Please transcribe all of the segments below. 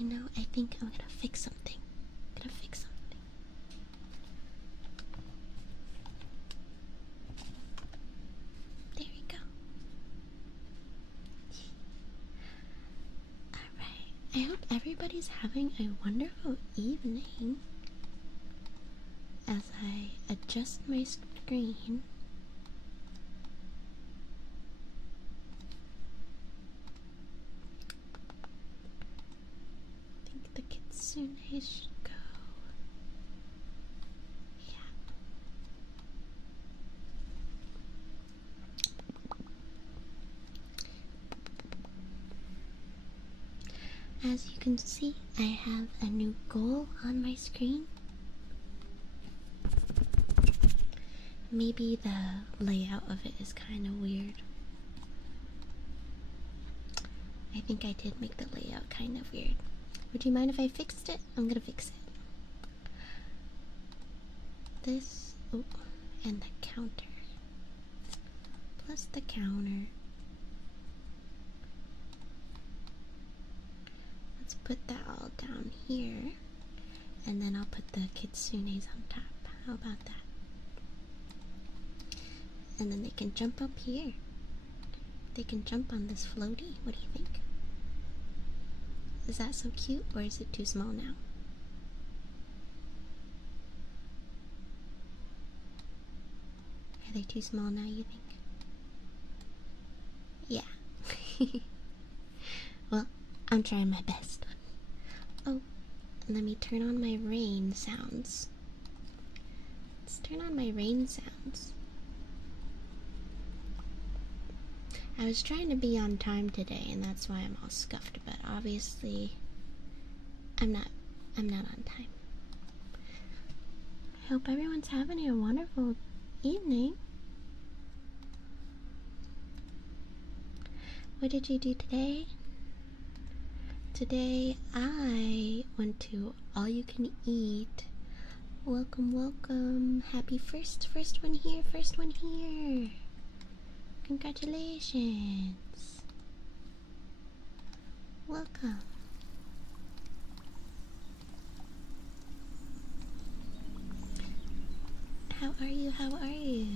You know, I think I'm gonna fix something. Gonna fix something. There we go. Alright. I hope everybody's having a wonderful evening as I adjust my screen. I think the kitsune should go. Yeah. As you can see, I have a new goal on my screen. Maybe the layout of it is kind of weird. I think I did make the layout kind of weird. Would you mind if I fixed it? I'm gonna fix it. This, oh, and the counter. Plus the counter. Let's put that all down here. And then I'll put the kitsunes on top. How about that? And then they can jump up here. They can jump on this floaty. What do you think? Is that so cute, or is it too small now? Are they too small now, you think? Yeah. Well, I'm trying my best. Oh, let me turn on my rain sounds. Let's turn on my rain sounds. I was trying to be on time today, and that's why I'm all scuffed, but obviously I'm not on time. I hope everyone's having a wonderful evening. What did you do today? Today I went to All You Can Eat. Welcome, welcome. Happy first one here, first one here. Congratulations. Welcome. How are you? How are you?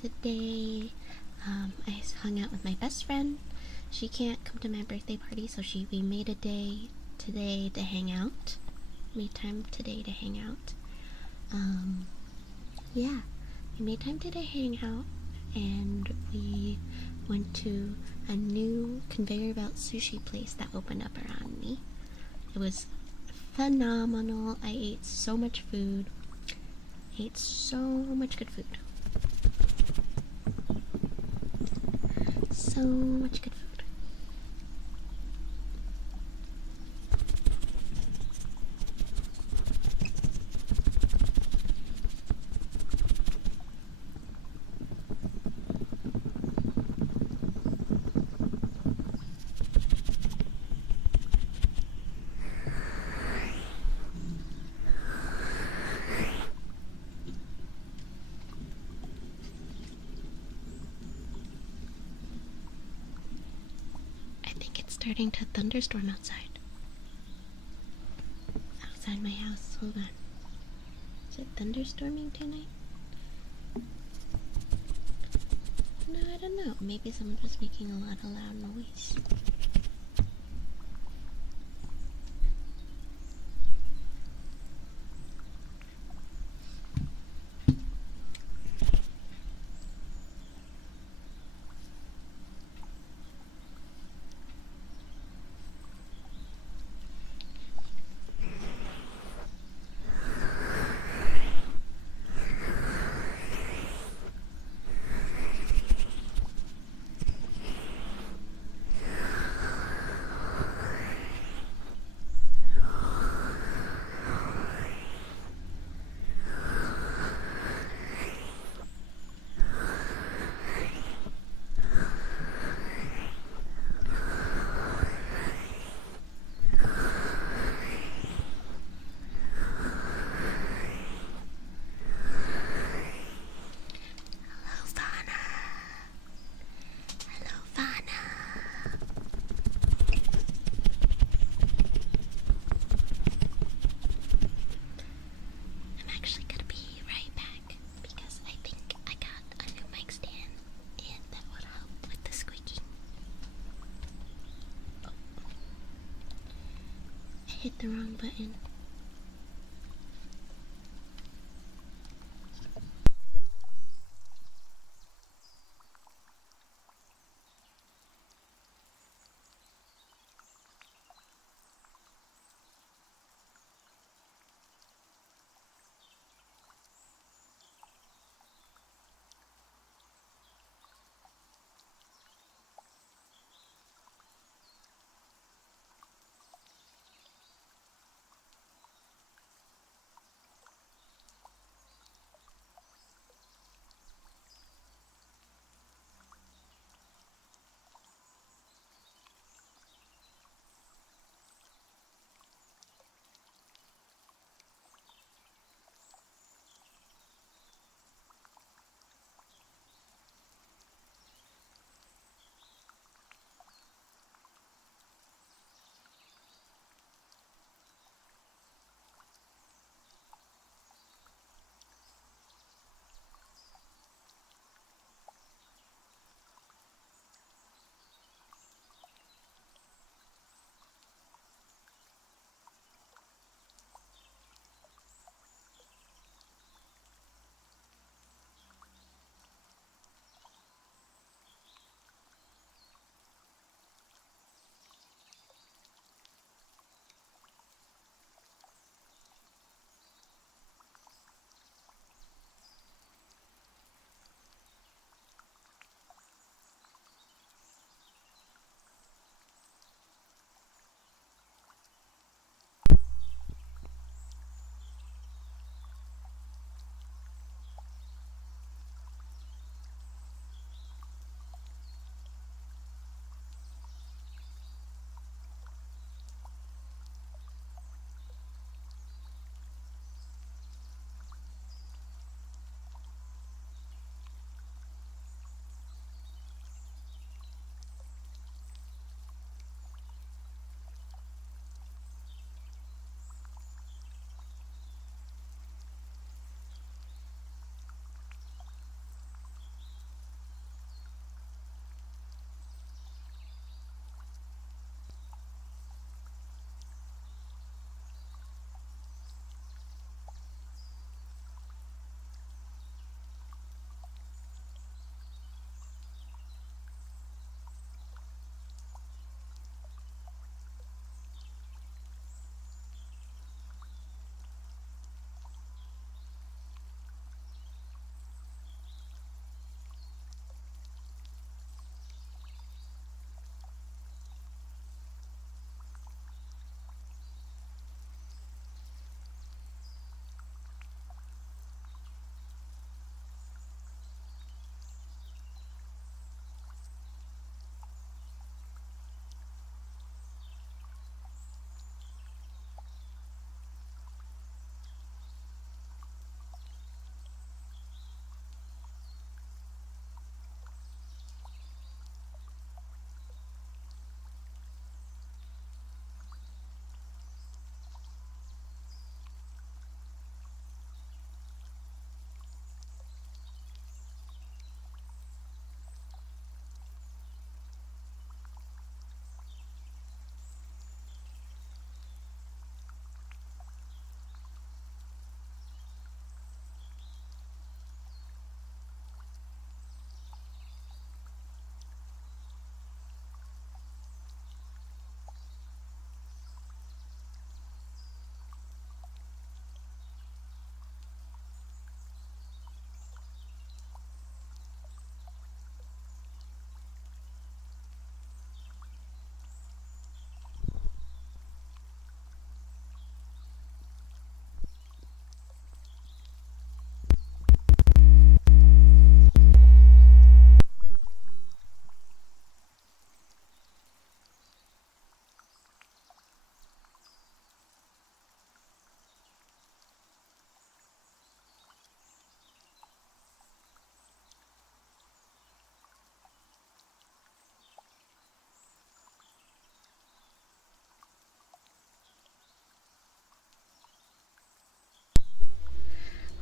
Today, I hung out with my best friend. She can't come to my birthday party, so we made a day today to hang out. Made time today to hang out. Yeah, we made time today to hang out. And we went to a new conveyor belt sushi place that opened up around me. It was phenomenal. I ate so much food. I ate so much good food. So much good food. Starting to thunderstorm outside my house. Hold on. Is it thunderstorming tonight? No, I don't know. Maybe someone was making a lot of loud noise. hit the wrong button.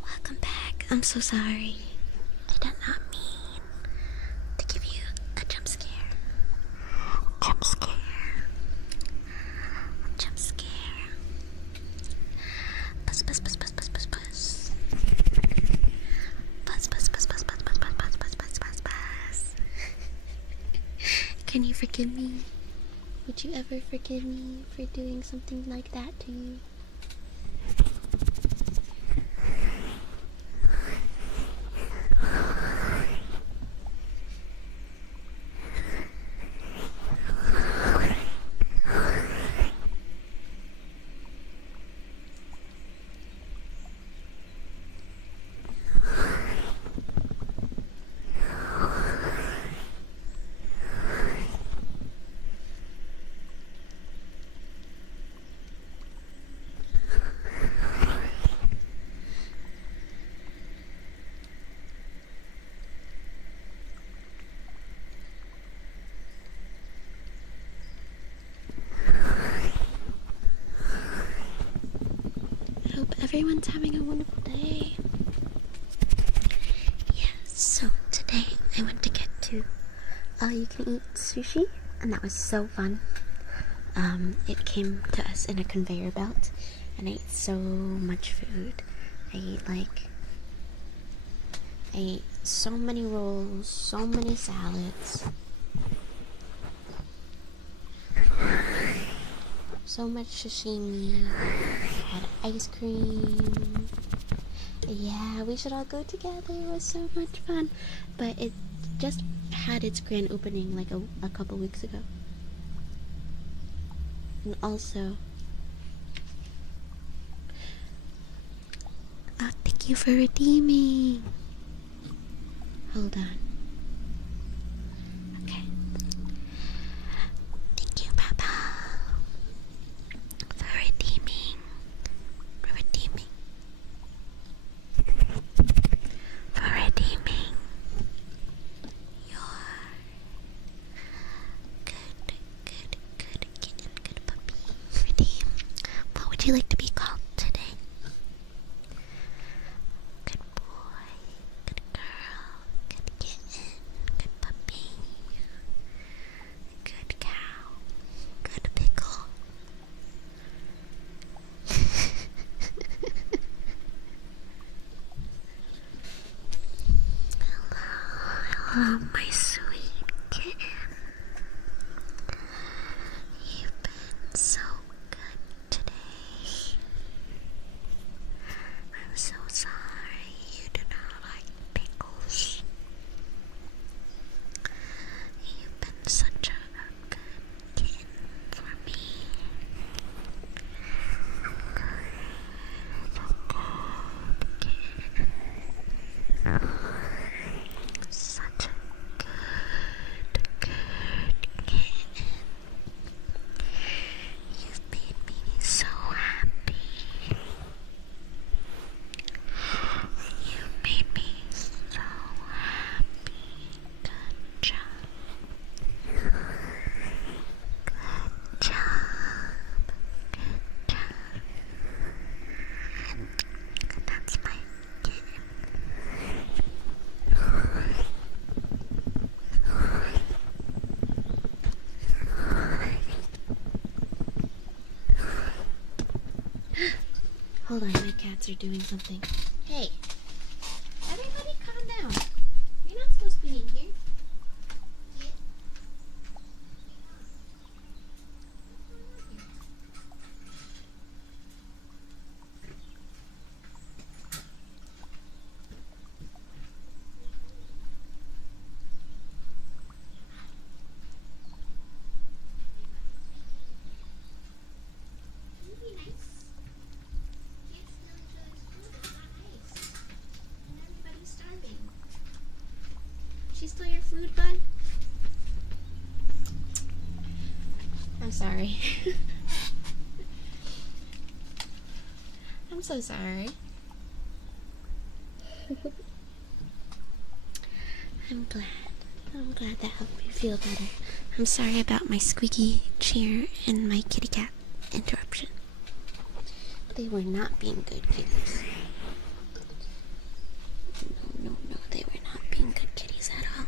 Welcome back. I'm so sorry. I did not mean to give you a jump scare. Jump scare. Jump scare. Can you forgive me? Would you ever forgive me for doing something like that to you? I hope everyone's having a wonderful day. Yeah, so today I went to get to you can eat sushi, and that was so fun. It came to us in a conveyor belt, and I ate so much food. I ate so many rolls, so many salads, so much sashimi, had ice cream. Yeah, we should all go together. It was so much fun. But it just had its grand opening like a couple weeks ago. And also, thank you for redeeming. Hold on. Okay. Thank you, Papa, for redeeming. For redeeming. For redeeming your good kitten, good puppy. Redeem. What would you like to be called today? Good boy, good girl, good kitten, good puppy, good cow, good pickle. Hello, my sweet kitten. You've been so good today. I'm so sorry you do not like pickles. You've been such a good kitten for me. Such a good kitten. You've made me so happy. You made me so happy. Good job. Good job. Good job. That's my kitten. Hold on, my cats are doing something. Hey, everybody calm down. You're not supposed to be in here. She's still your food, bud? I'm sorry. I'm so sorry. I'm glad. I'm glad that helped me feel better. I'm sorry about my squeaky chair and my kitty cat interruption. They were not being good kitties. No, they were not being good kitties at all.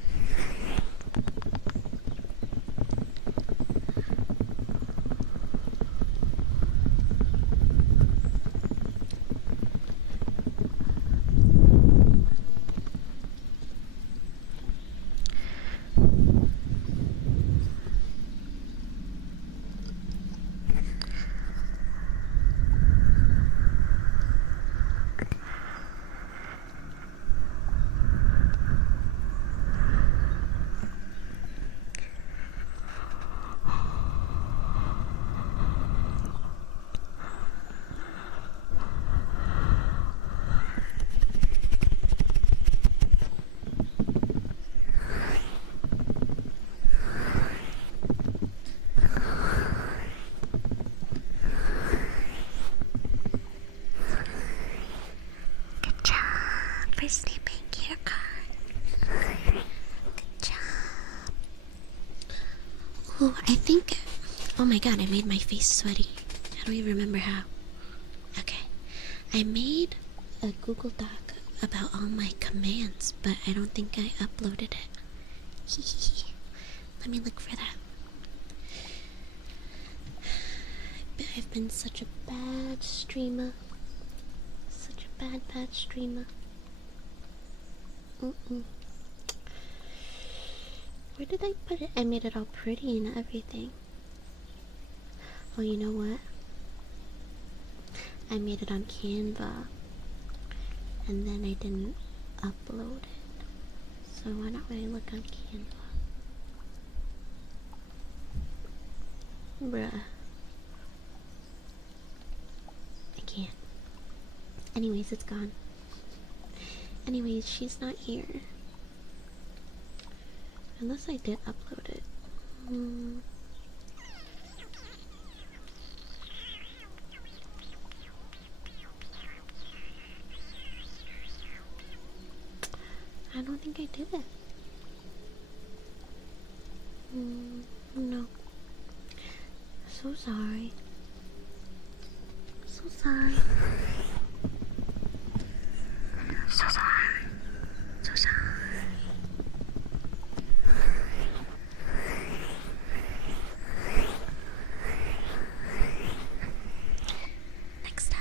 Oh, I think. Oh my god, I made my face sweaty. I don't even remember how. Okay. I made a Google Doc about all my commands, but I don't think I uploaded it. Let me look for that. But I've been such a bad streamer. Such a bad streamer. Where did I put it? I made it all pretty and everything. Oh, you know what? I made it on Canva. And then I didn't upload it. So why not when I look on Canva? Bruh. I can't. Anyways, it's gone. Anyways, she's not here. Unless I did upload it. I don't think I did it. No. So sorry. So sorry. So sorry. So sorry. Next time.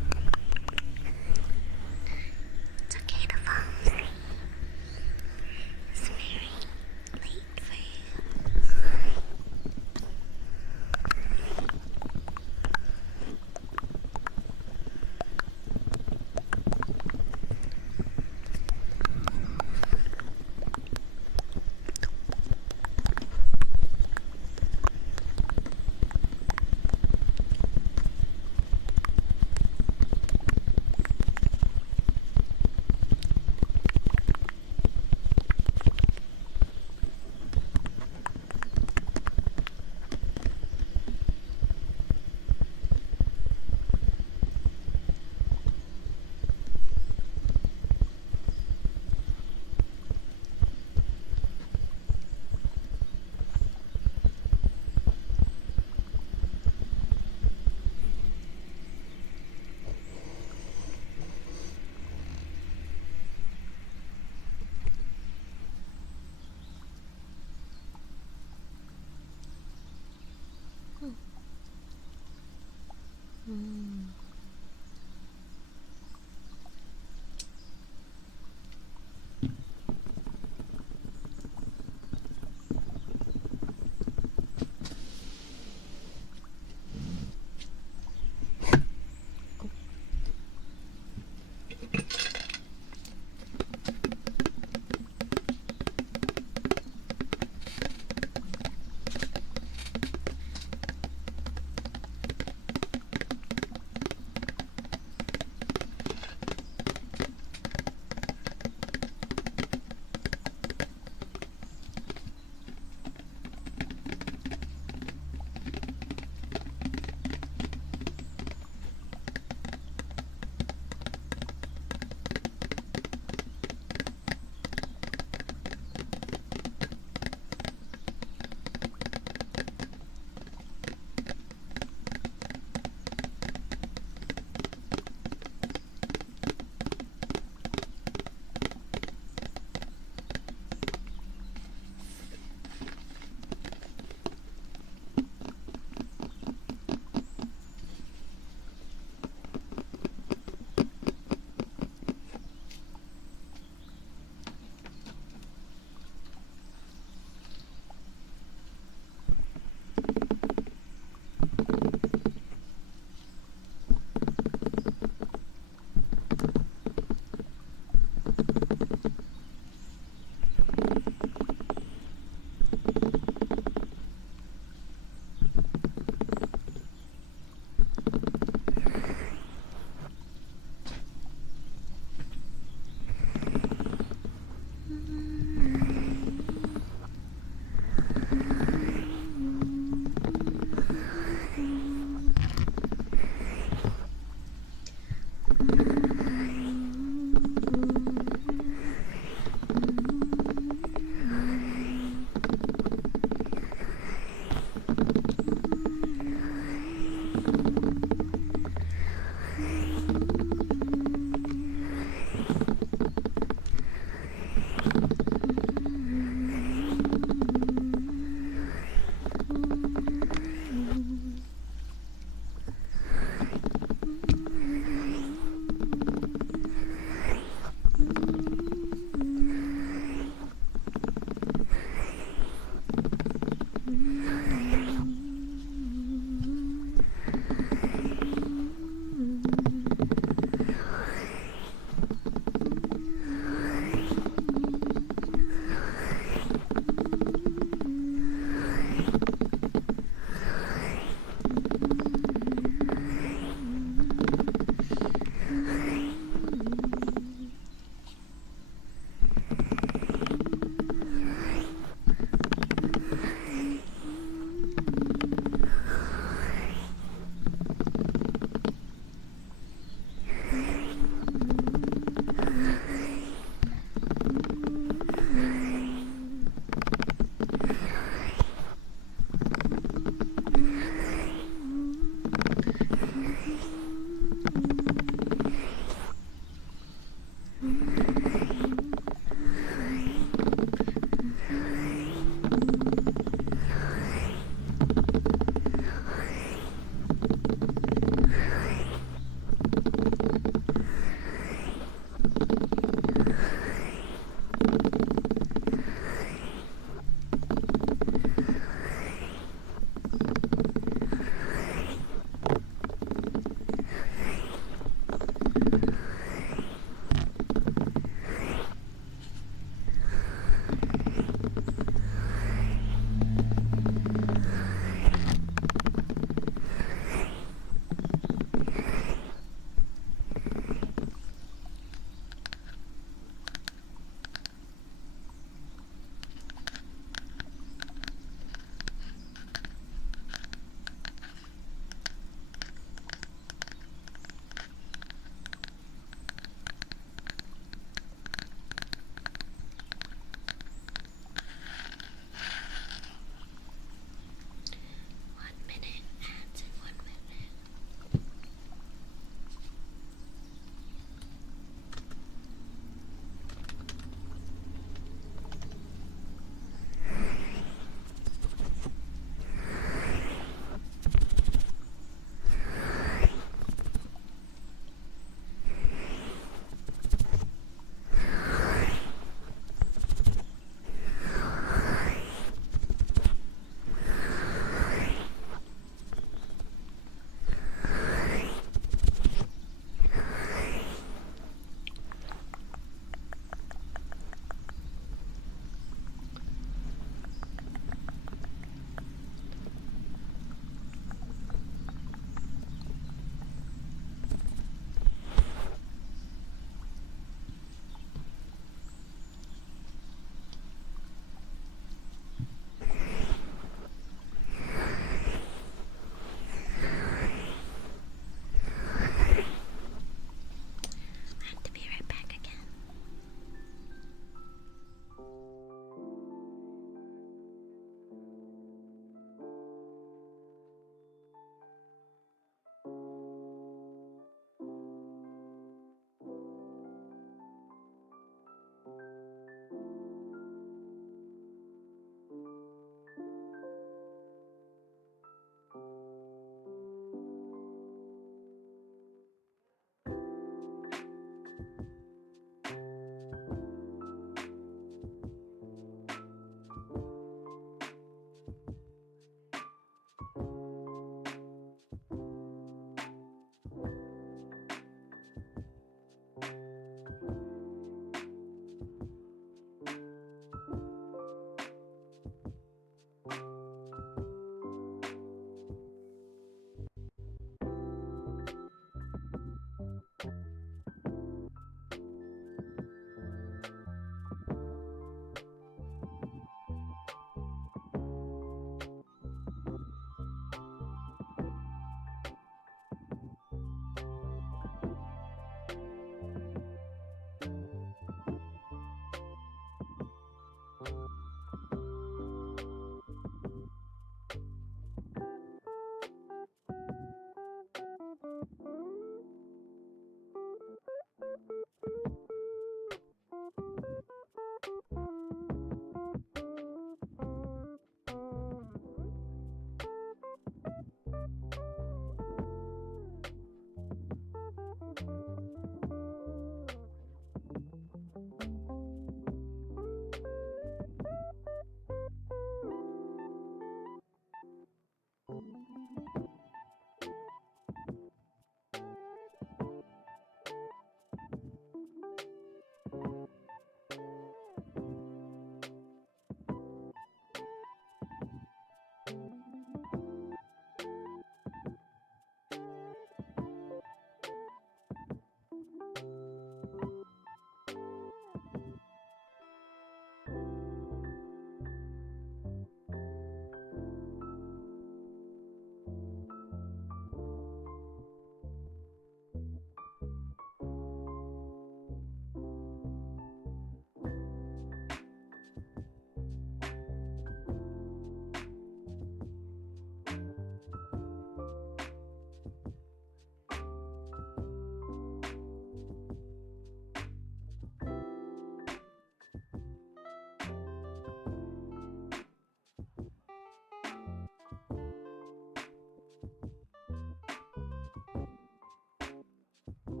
I'm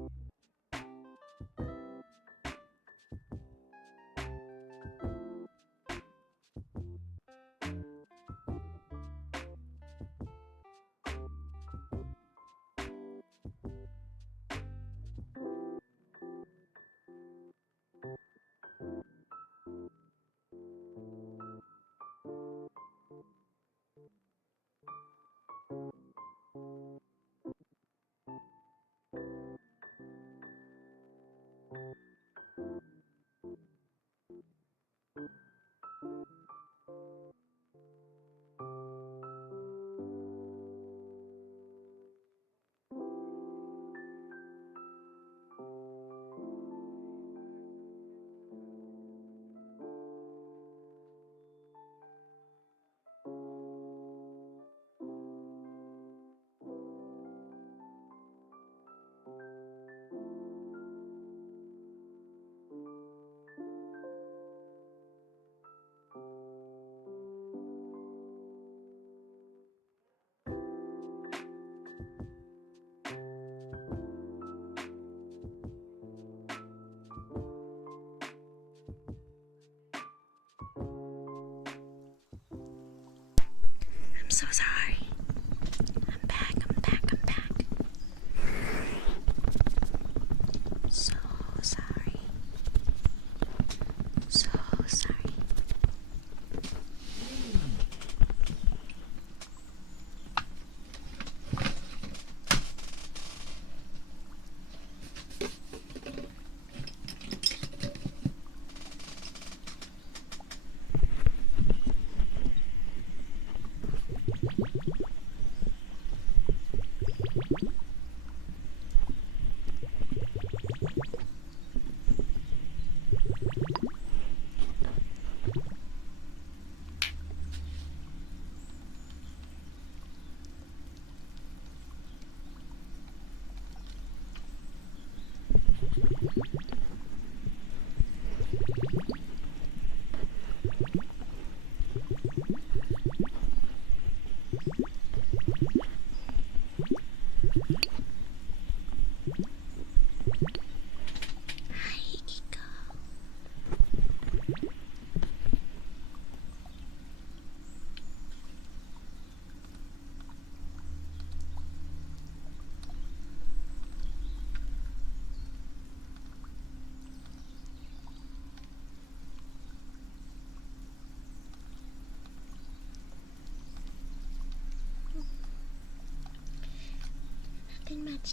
so sorry. I'm back. So sorry. So sorry.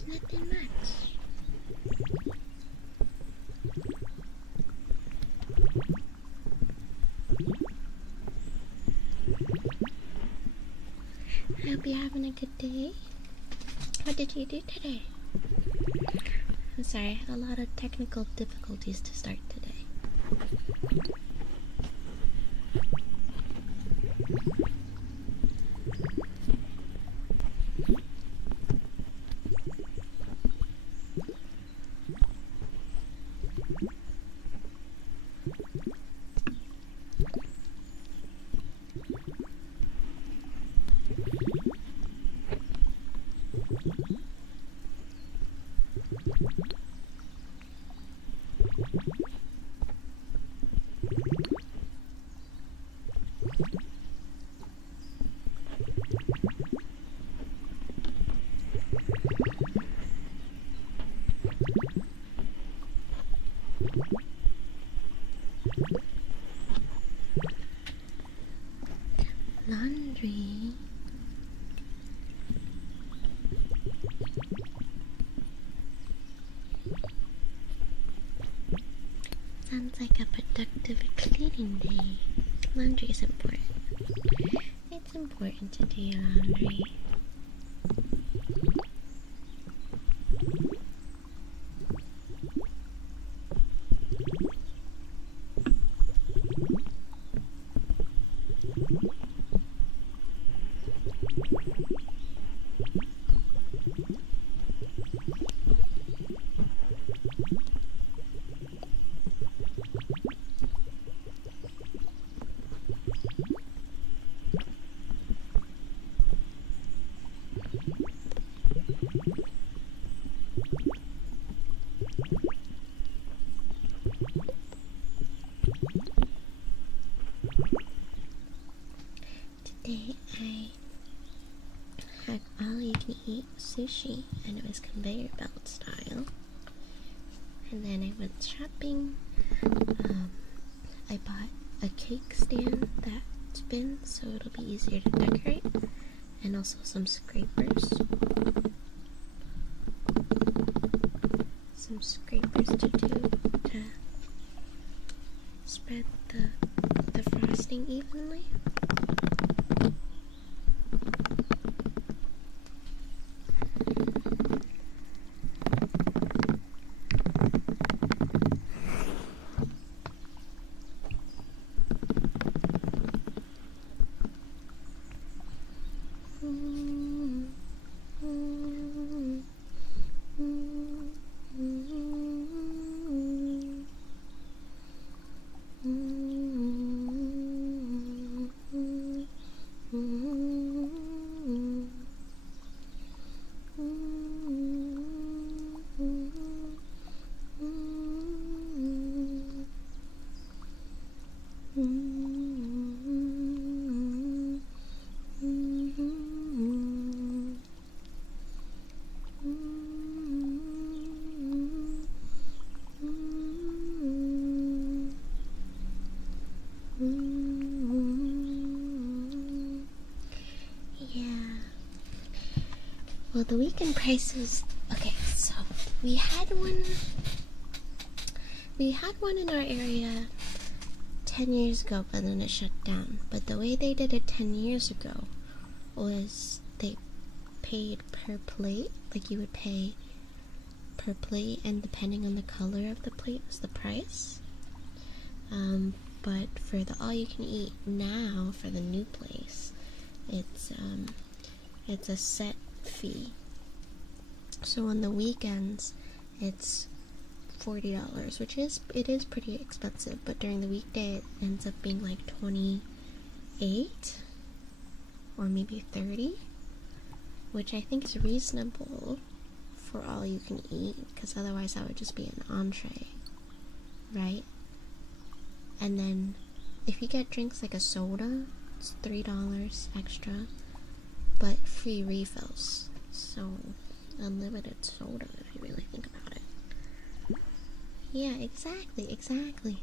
Nothing much. I hope you're having a good day. What did you do today? I'm sorry, I had a lot of technical difficulties to start today. Laundry. Sounds like a productive cleaning day. Laundry is important. It's important to do your laundry. is conveyor belt style. And then I went shopping. I bought a cake stand that spins so it'll be easier to decorate, and also some scrapers. Some scrapers to spread the frosting evenly. Well, the weekend prices. Okay, so we had one in our area 10 years ago, but then it shut down. But the way they did it 10 years ago was they paid per plate. Like, you would pay per plate, and depending on the color of the plate was the price. But for the all-you-can-eat now, for the new place, it's a set fee. So on the weekends it's $40, which is pretty expensive, but during the weekday it ends up being like 28 or maybe 30, which I think is reasonable for all you can eat, because otherwise that would just be an entree, right? And then if you get drinks like a soda, it's $3 extra, but free refills. So unlimited soda if you really think about it. Yeah, exactly.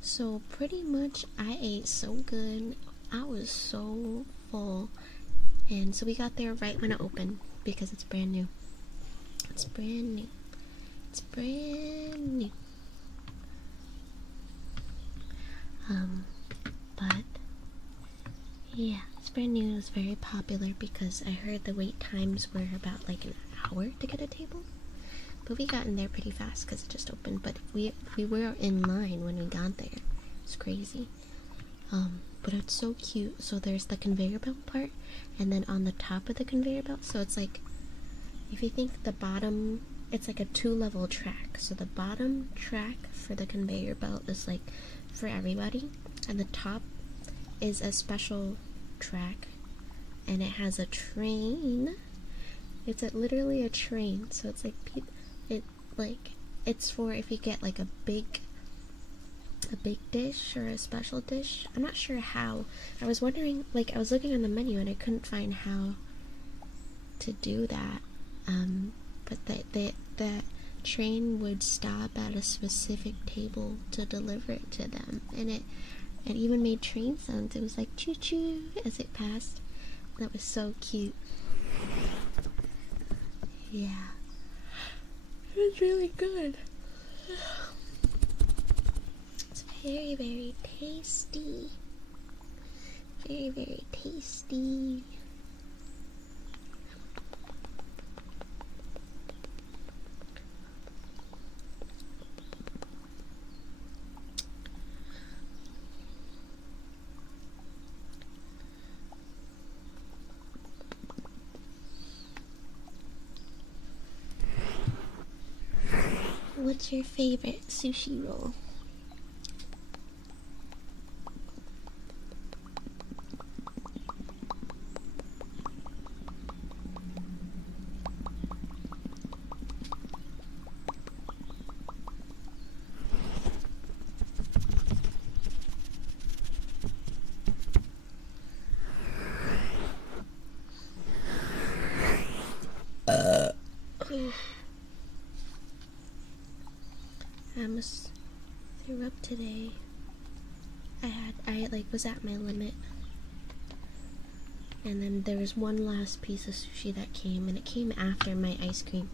So pretty much I ate so good. I was so full. And so we got there right when it opened because it's brand new. It's brand new. But yeah, it's brand new. It was very popular because I heard the wait times were about like an hour to get a table. But we got in there pretty fast because it just opened. But we were in line when we got there. It's crazy. But it's so cute. So there's the conveyor belt part, and then on the top of the conveyor belt, so it's like, if you think the bottom, it's like a 2-level track. So the bottom track for the conveyor belt is like for everybody, and the top is a special track, and it has a train. It's literally a train. So it's like it's for if you get like a big dish or a special dish. I'm not sure how. I was wondering, like, I was looking on the menu and I couldn't find how to do that. But the train would stop at a specific table to deliver it to them, and it even made train sounds. It was like choo choo as it passed. That was so cute. Yeah, it was really good. It's very, very tasty. Very, very tasty. What's your favorite sushi roll? I almost threw up today. I like was at my limit. And then there was one last piece of sushi that came, and it came after my ice cream.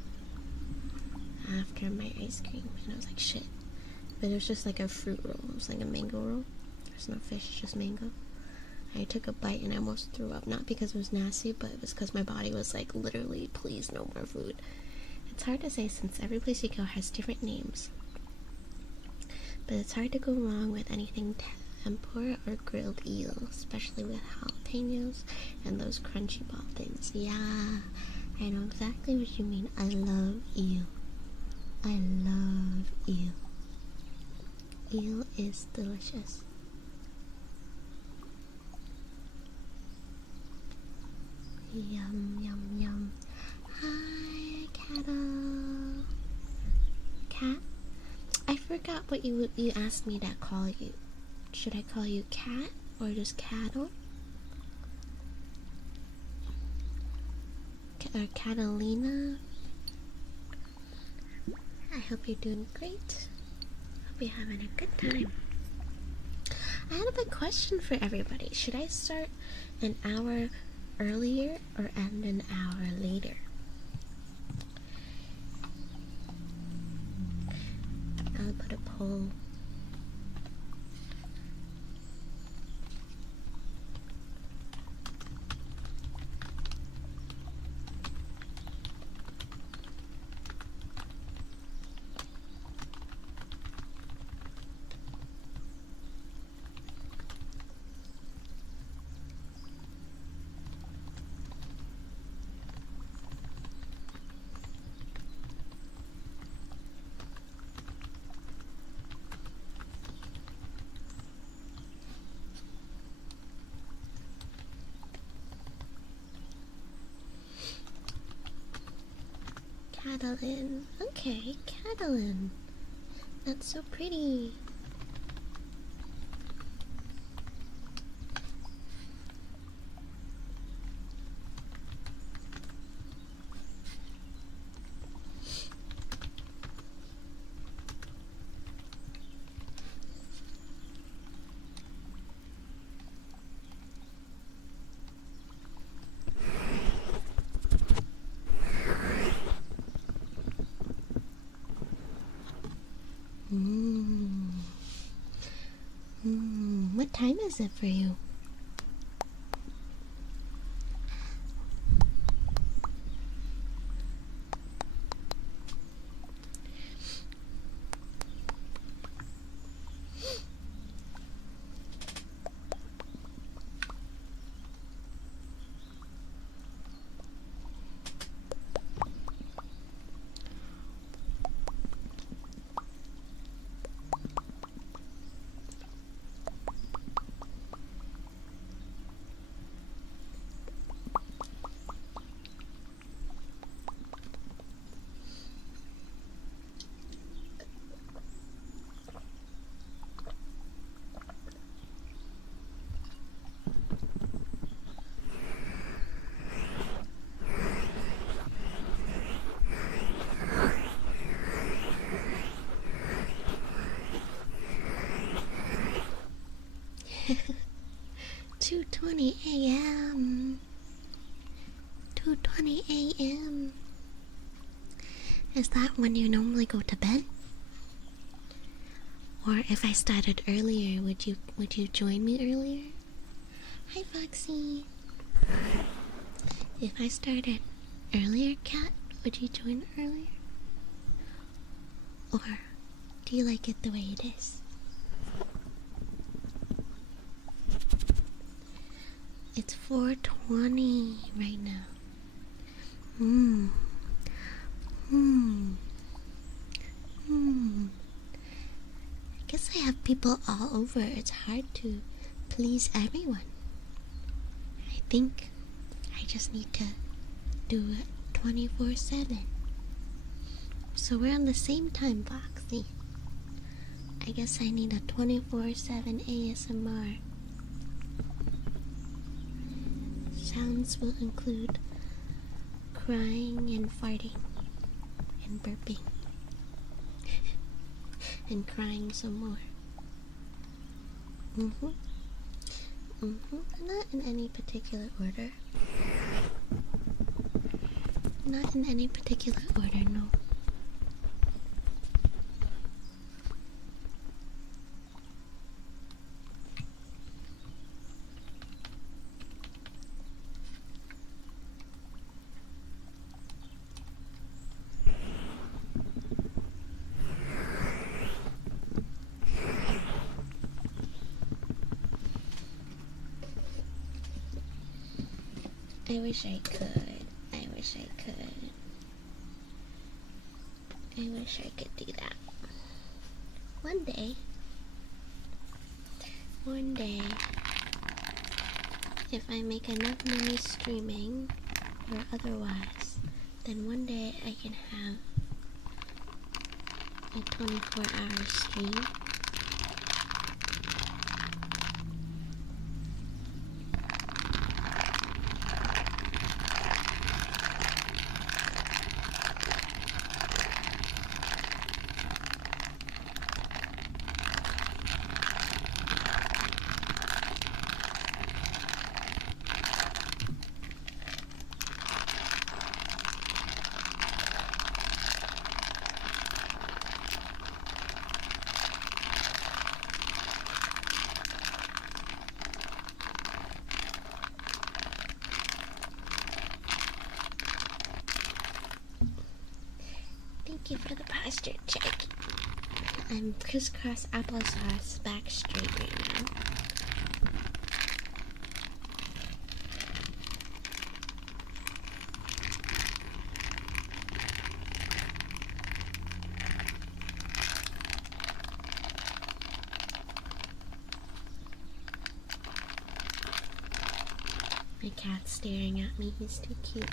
And I was like, shit. But it was just like a fruit roll. It was like a mango roll. There's no fish, just mango. I took a bite and I almost threw up. Not because it was nasty, but it was because my body was like, literally, please, no more food. It's hard to say since every place you go has different names. But it's hard to go wrong with anything tempura or grilled eel, especially with jalapenos and those crunchy ball things. Yeah, I know exactly what you mean. I love eel. I love eel. Eel is delicious. Yum, yum, yum. Hi, cattle. Cat? I forgot what you asked me to call you. Should I call you cat or just cattle? Or Catalina? I hope you're doing great. Hope you're having a good time. I have a question for everybody. Should I start an hour earlier or end an hour later? I'll put a poll. Catalin. Okay, Catalin. That's so pretty. What time is it for you? "2:20 a.m. 2:20 a.m. Is that when you normally go to bed? Or if I started earlier, would you join me earlier? Hi, Foxy. If I started earlier, Cat, would you join earlier? Or do you like it the way it is? It's 4:20 right now. I guess I have people all over. It's hard to please everyone. I think I just need to do it 24/7. So we're on the same time, Foxy. I guess I need a 24/7 ASMR. Sounds will include crying and farting. and burping and crying some more. Not in any particular order. Not in any particular order, no. I wish I could. I wish I could. I wish I could do that. One day, if I make enough money streaming or otherwise, then one day I can have a 24-hour stream. Thank you for the posture check. I'm crisscross applesauce back straight right now. My cat's staring at me. He's too cute.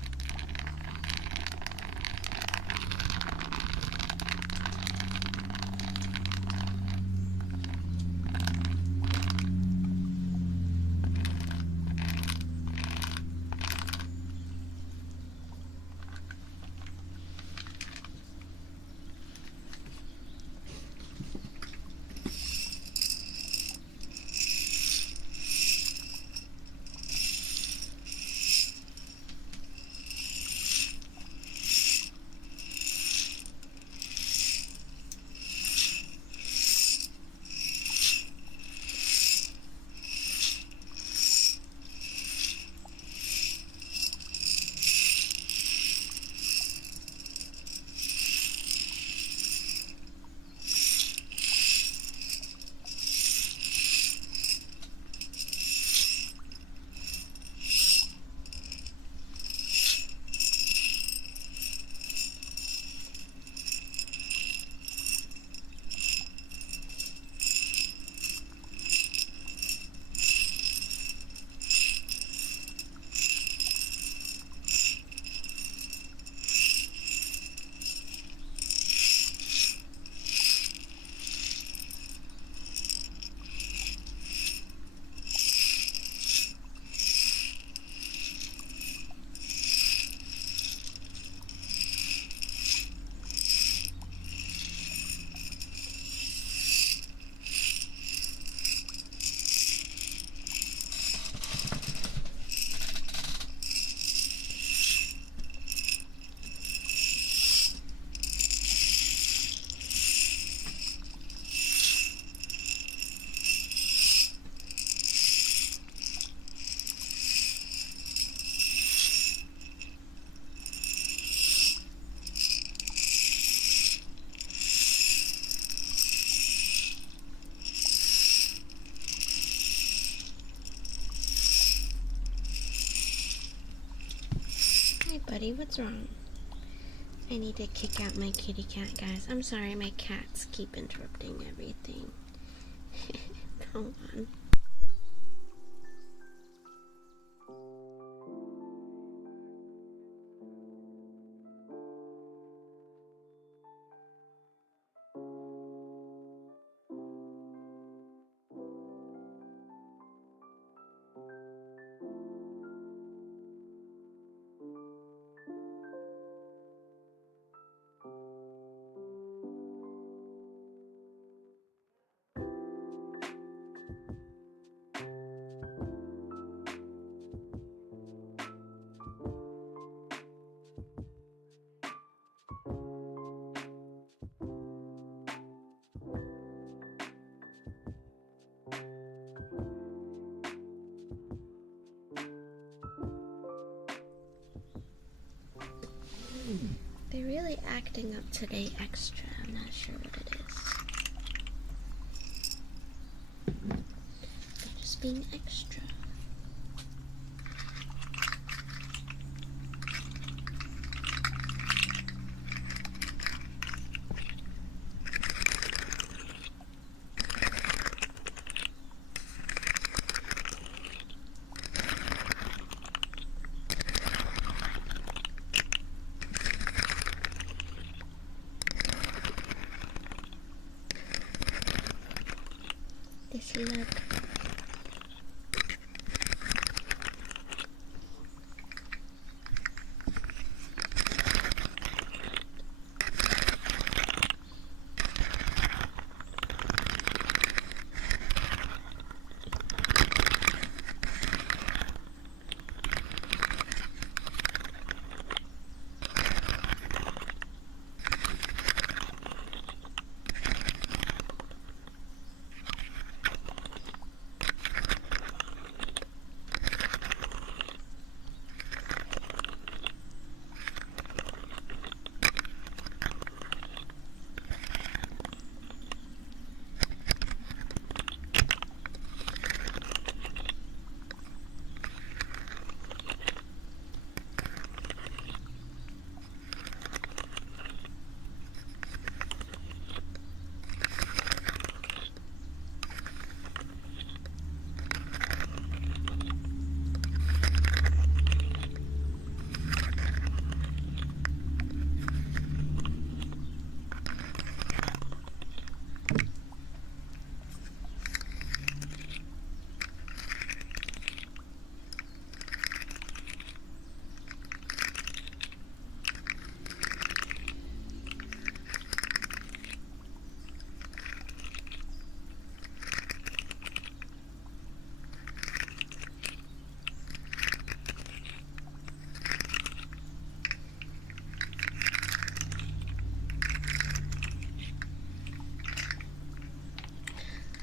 Hi, buddy, what's wrong? I need to kick out my kitty cat, guys. I'm sorry, my cats keep interrupting everything. Come on. really acting up today extra. I'm not sure what it is. They're just being extra. This look.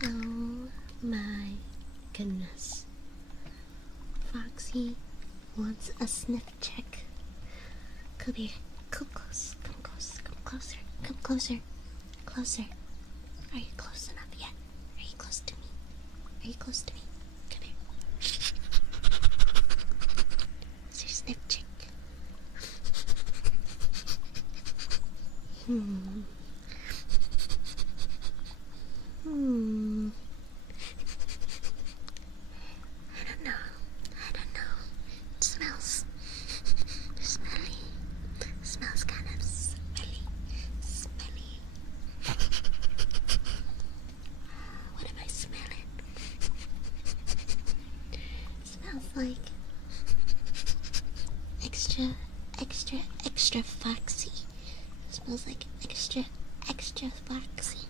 Oh my goodness. Foxy wants a sniff check. Come here. Come close. Come close. Come closer. Come closer. Closer. Are you close enough yet? Are you close to me? Are you close to me? Come here. It's your sniff check. I don't know. It smells smelly. It smells kind of smelly. What am I smelling? It smells like extra foxy. It smells like extra foxy.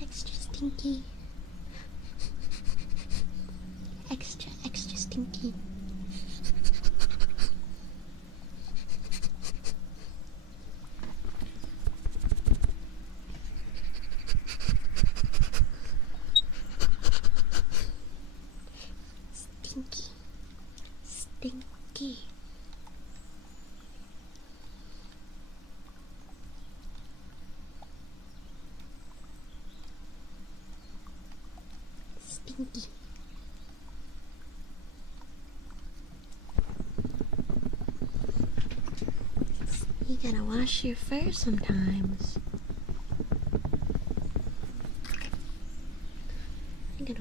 Extra stinky. Extra stinky. Stinky. You gotta wash your fur sometimes. I'm gonna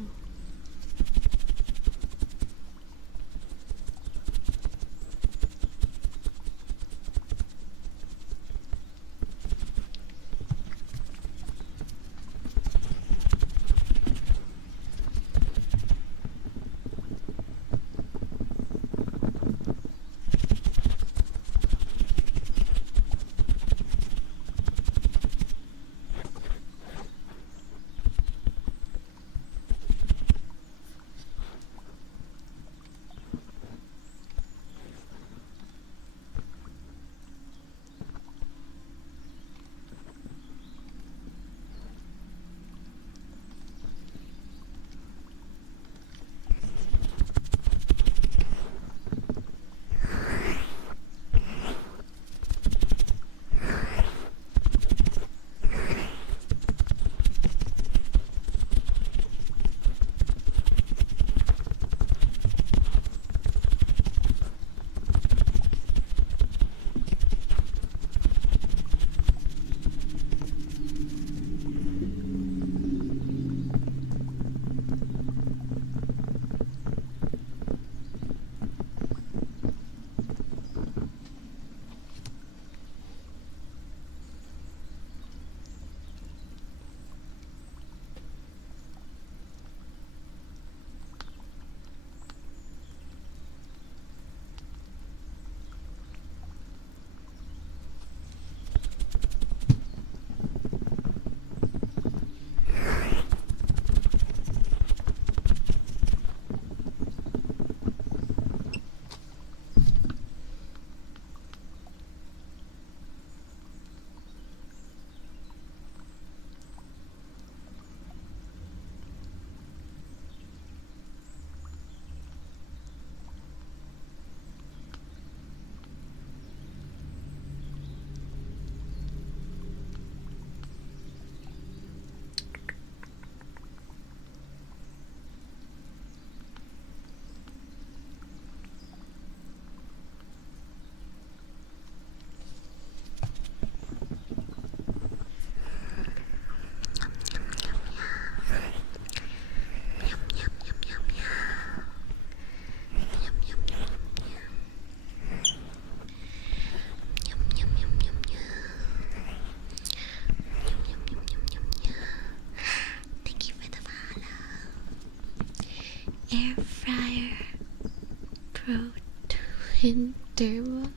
Skin Derma.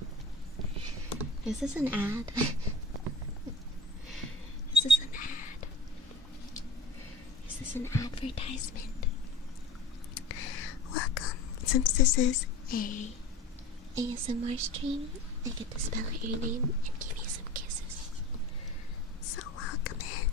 Is this an ad? Is this an ad? Is this an advertisement? Welcome. Since this is a ASMR stream, I get to spell out your name and give you some kisses. So welcome in.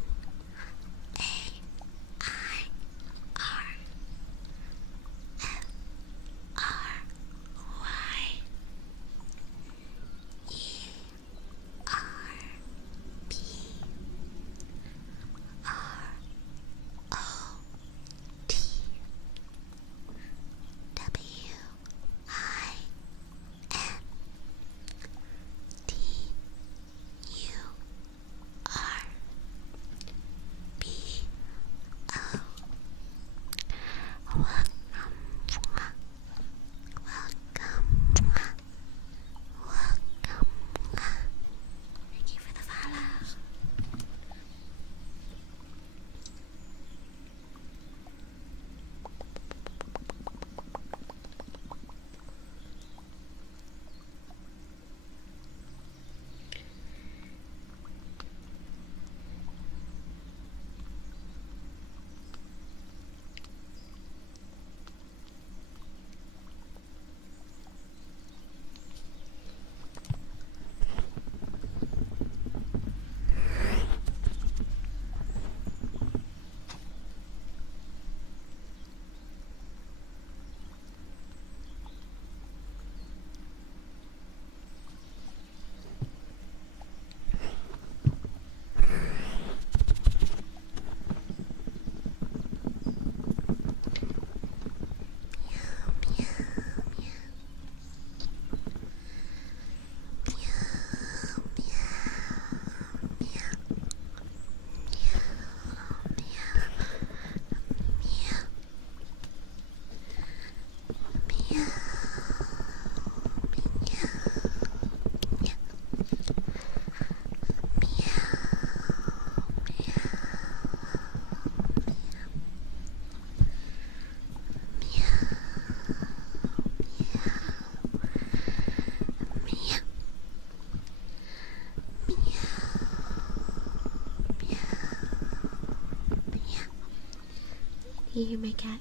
You hear my cat?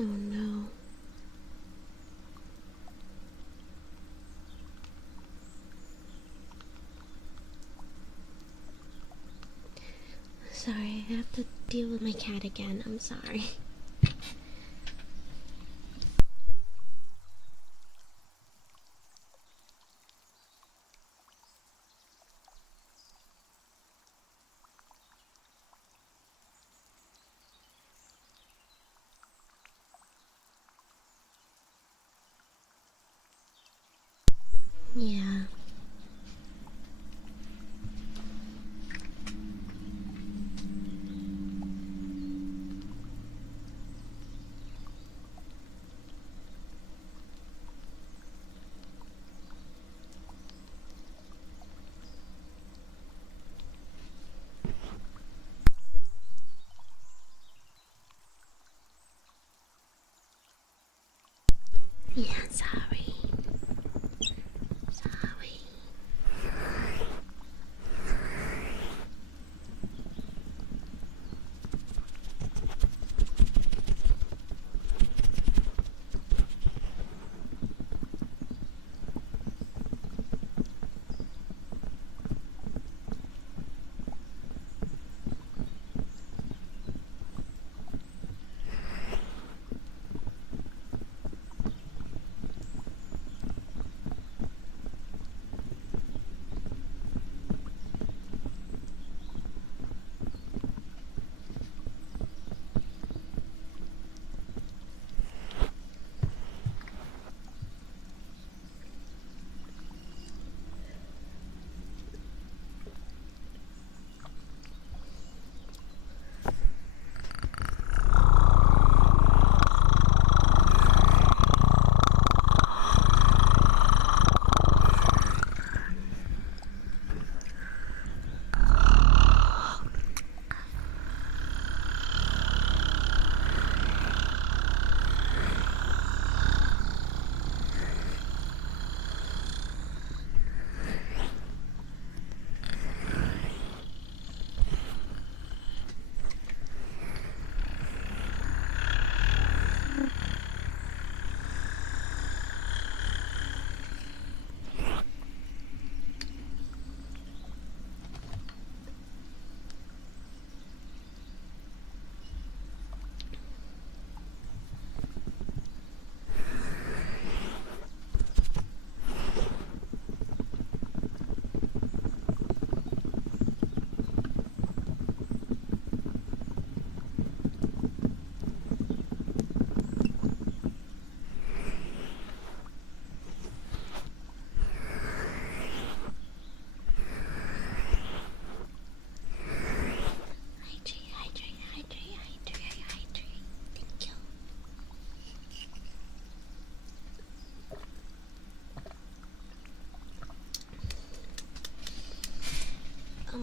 Oh no. Sorry, I have to deal with my cat again. I'm sorry. Yeah.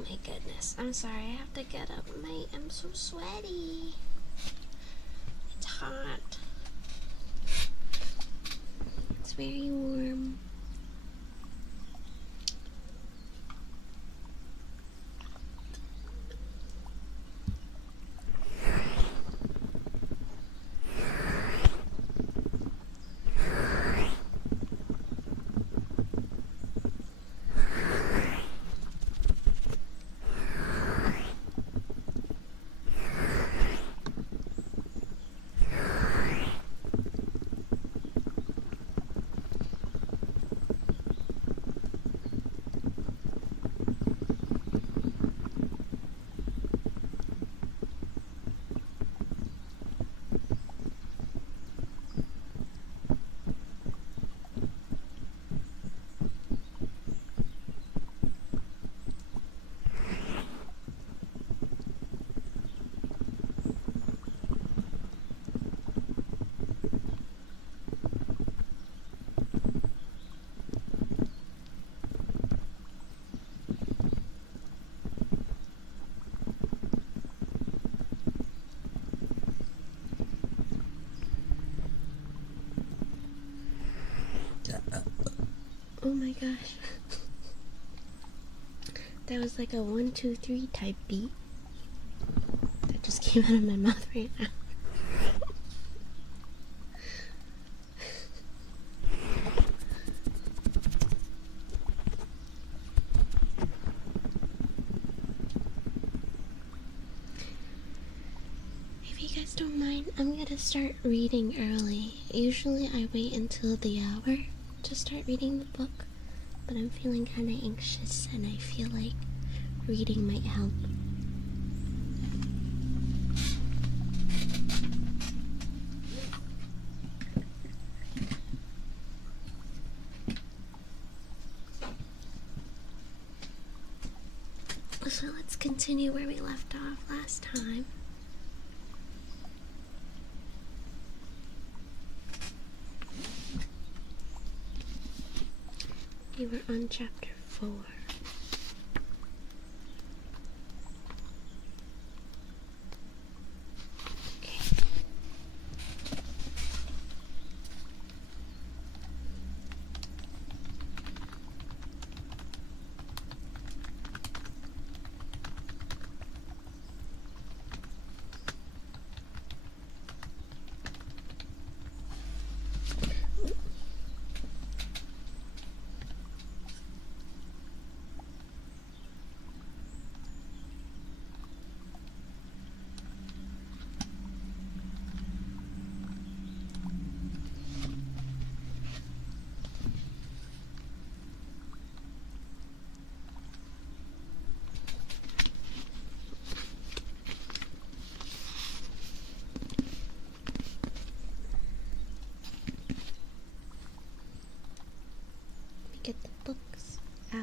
my goodness. I'm sorry, I have to get up. I'm so sweaty. It's hot. It's very warm. Oh my gosh. That was like a 1, 2, 3 type beat. That just came out of my mouth right now. If you guys don't mind, I'm gonna start reading early. Usually I wait until the hour to start reading the book, but I'm feeling kind of anxious and I feel like reading might help. So let's continue where we left off last time. We were on chapter 4. Okay. Get the books out.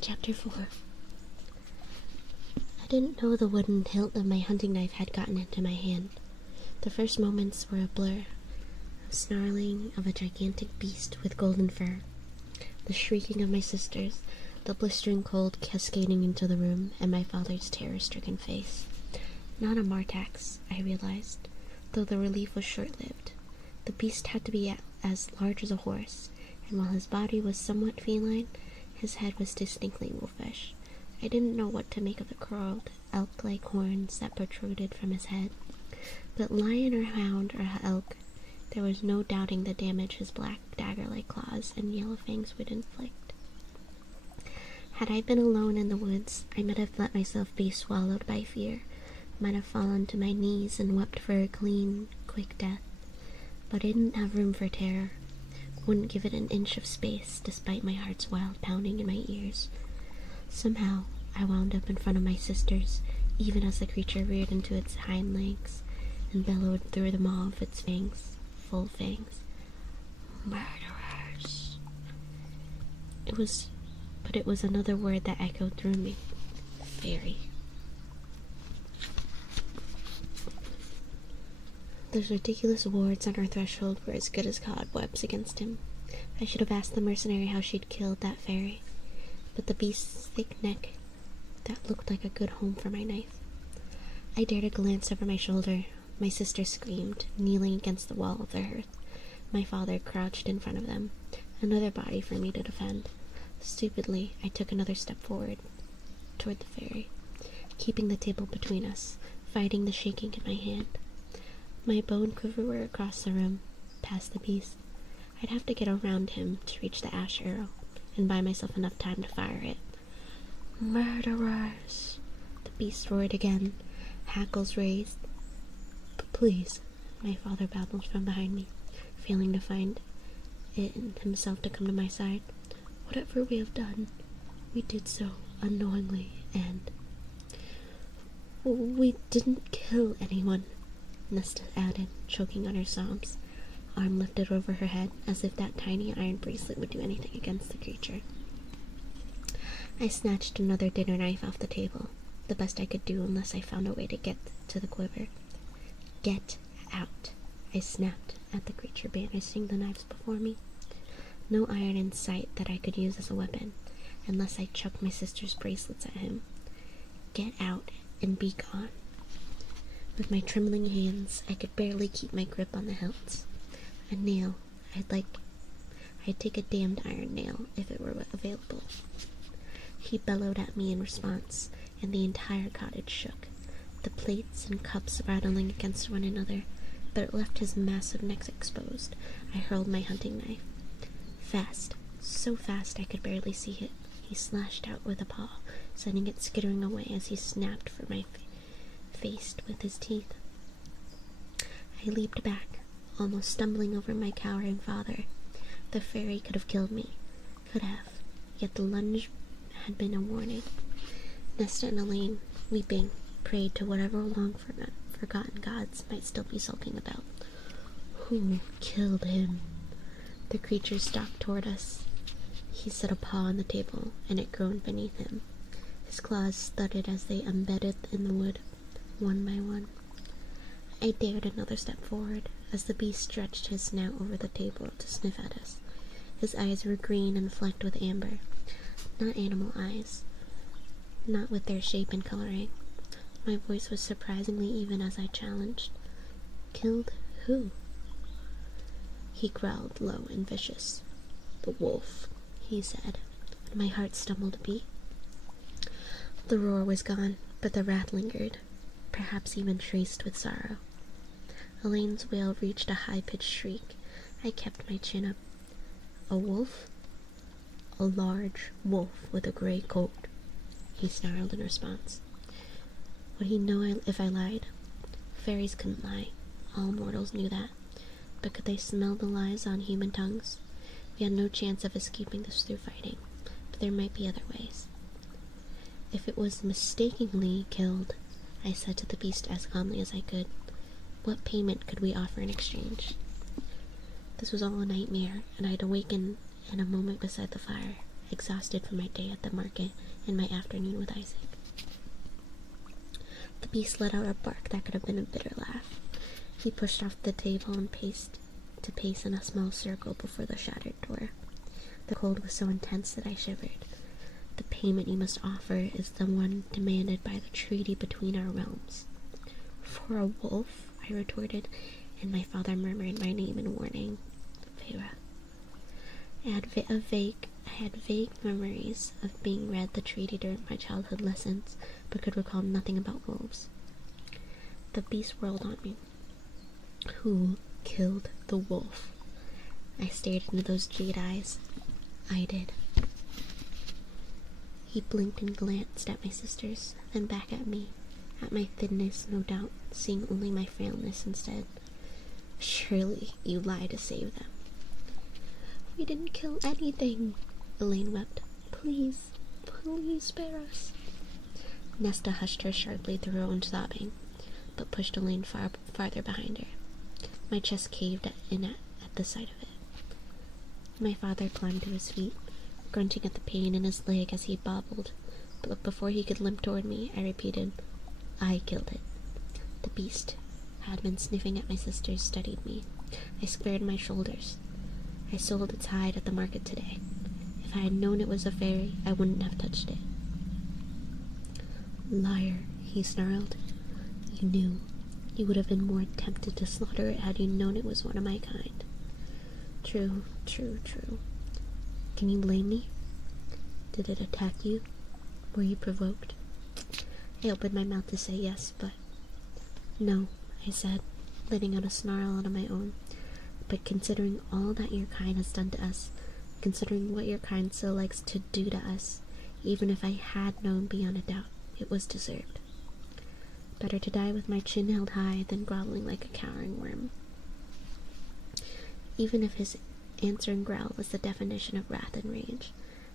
Chapter 4. I didn't know the wooden hilt of my hunting knife had gotten into my hand. The first moments were a blur, a snarling of a gigantic beast with golden fur, the shrieking of my sisters, the blistering cold cascading into the room, and my father's terror-stricken face. Not a Martax, I realized, though the relief was short-lived. The beast had to be as large as a horse, and while his body was somewhat feline, his head was distinctly wolfish. I didn't know what to make of the curled, elk-like horns that protruded from his head. But lion or hound or elk, there was no doubting the damage his black dagger-like claws and yellow fangs would inflict. Had I been alone in the woods, I might have let myself be swallowed by fear, might have fallen to my knees and wept for a clean, quick death. But I didn't have room for terror, wouldn't give it an inch of space, despite my heart's wild pounding in my ears. Somehow, I wound up in front of my sisters, even as the creature reared into its hind legs and bellowed through the maw of its fangs, full fangs. Murderer! it was another word that echoed through me. Fairy. Those ridiculous wards on our threshold were as good as cobwebs against him. I should have asked the mercenary how she'd killed that fairy, but the beast's thick neck, that looked like a good home for my knife. I dared a glance over my shoulder. My sister screamed, kneeling against the wall of the hearth. My father crouched in front of them, another body for me to defend. Stupidly, I took another step forward, toward the fairy, keeping the table between us, fighting the shaking in my hand. My bow and quiver were across the room, past the beast. I'd have to get around him to reach the ash arrow, and buy myself enough time to fire it. Murderers! The beast roared again, hackles raised. Please, my father babbled from behind me, failing to find it in himself to come to my side. Whatever we have done, we did so unknowingly, and we didn't kill anyone, Nesta added, choking on her sobs, arm lifted over her head as if that tiny iron bracelet would do anything against the creature. I snatched another dinner knife off the table, the best I could do unless I found a way to get to the quiver. Get out, I snapped at the creature banishing the knives before me. No iron in sight that I could use as a weapon, unless I chucked my sister's bracelets at him. Get out and be gone. With my trembling hands, I could barely keep my grip on the hilts. A nail. I'd take a damned iron nail if it were available. He bellowed at me in response, and the entire cottage shook, the plates and cups rattling against one another, but it left his massive neck exposed. I hurled my hunting knife. Fast, so fast I could barely see it. He slashed out with a paw, sending it skittering away as he snapped for my face with his teeth. I leaped back, almost stumbling over my cowering father. The fairy could have killed me. Could have. Yet the lunge had been a warning. Nesta and Elaine, weeping, prayed to whatever long-forgotten gods might still be sulking about. Who killed him? The creature stalked toward us. He set a paw on the table, and it groaned beneath him. His claws thudded as they embedded in the wood, one by one. I dared another step forward, as the beast stretched his snout over the table to sniff at us. His eyes were green and flecked with amber. Not animal eyes. Not with their shape and coloring. My voice was surprisingly even as I challenged. Killed who? He growled low and vicious. The wolf, he said, and my heart stumbled a beat. The roar was gone, but the wrath lingered, perhaps even traced with sorrow. Elaine's wail reached a high-pitched shriek. I kept my chin up. A wolf? A large wolf with a gray coat, he snarled in response. Would he know if I lied? Fairies couldn't lie. All mortals knew that. But could they smell the lies on human tongues? We had no chance of escaping this through fighting, but there might be other ways. If it was mistakenly killed, I said to the beast as calmly as I could, what payment could we offer in exchange? This was all a nightmare, and I'd awaken in a moment beside the fire, exhausted from my day at the market and my afternoon with Isaac. The beast let out a bark that could have been a bitter laugh. He pushed off the table and paced in a small circle before the shattered door. The cold was so intense that I shivered. The payment you must offer is the one demanded by the treaty between our realms. For a wolf, I retorted, and my father murmured my name in warning. Vera. I had vague memories of being read the treaty during my childhood lessons, but could recall nothing about wolves. The beast whirled on me. Who killed the wolf? I stared into those jade eyes. I did. He blinked and glanced at my sisters, then back at me, at my thinness, no doubt, seeing only my frailness instead. Surely you lied to save them. We didn't kill anything, Elaine wept. Please, please spare us. Nesta hushed her sharply through her own sobbing, but pushed Elaine farther behind her. My chest caved in at the sight of it. My father climbed to his feet, grunting at the pain in his leg as he bobbled. But before he could limp toward me, I repeated, I killed it. The beast had been sniffing at my sisters studied me. I squared my shoulders. I sold its hide at the market today. If I had known it was a fairy, I wouldn't have touched it. Liar, he snarled. You knew. You would have been more tempted to slaughter it had you known it was one of my kind. True, true, true. Can you blame me? Did it attack you? Were you provoked? I opened my mouth to say yes, but... No, I said, letting out a snarl out of my own. But considering all that your kind has done to us, considering what your kind still likes to do to us, even if I had known beyond a doubt, it was deserved. Better to die with my chin held high than groveling like a cowering worm. Even if his answering growl was the definition of wrath and rage,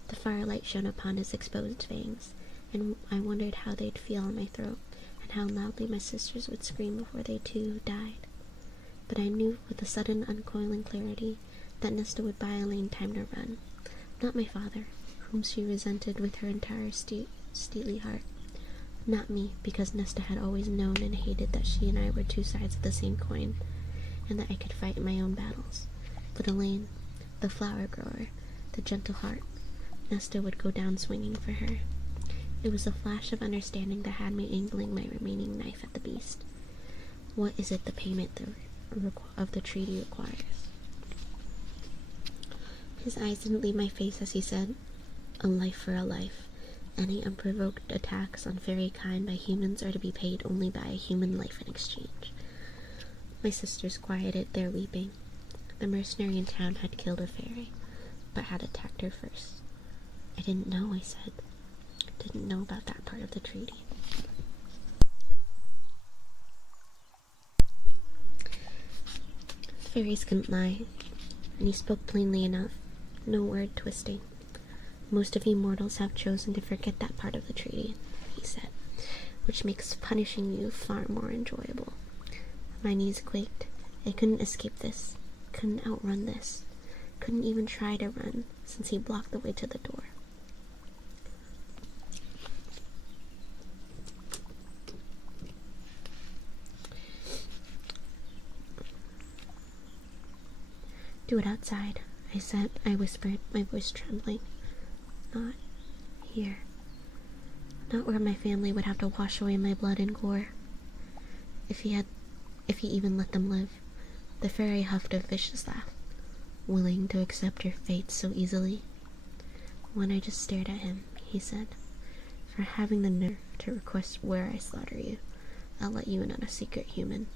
the firelight shone upon his exposed fangs, and I wondered how they'd feel in my throat, and how loudly my sisters would scream before they too died. But I knew with a sudden uncoiling clarity that Nesta would buy Elaine time to run, not my father, whom she resented with her entire steely heart. Not me, because Nesta had always known and hated that she and I were two sides of the same coin, and that I could fight my own battles. But Elaine, the flower grower, the gentle heart, Nesta would go down swinging for her. It was a flash of understanding that had me angling my remaining knife at the beast. What is it the payment of the treaty requires? His eyes didn't leave my face as he said, a life for a life. Any unprovoked attacks on fairy kind by humans are to be paid only by a human life in exchange. My sisters quieted their weeping. The mercenary in town had killed a fairy, but had attacked her first. I didn't know, I said. Didn't know about that part of the treaty. Fairies couldn't lie, and he spoke plainly enough, no word twisting. Most of you mortals have chosen to forget that part of the treaty, he said, which makes punishing you far more enjoyable. My knees quaked. I couldn't escape this, couldn't outrun this, couldn't even try to run, since he blocked the way to the door. Do it outside, I said. I whispered, my voice trembling. Not here. Not where my family would have to wash away my blood and gore. If he even let them live. The fairy huffed a vicious laugh, willing to accept your fate so easily. When I just stared at him, he said, for having the nerve to request where I slaughter you, I'll let you in on a secret, human.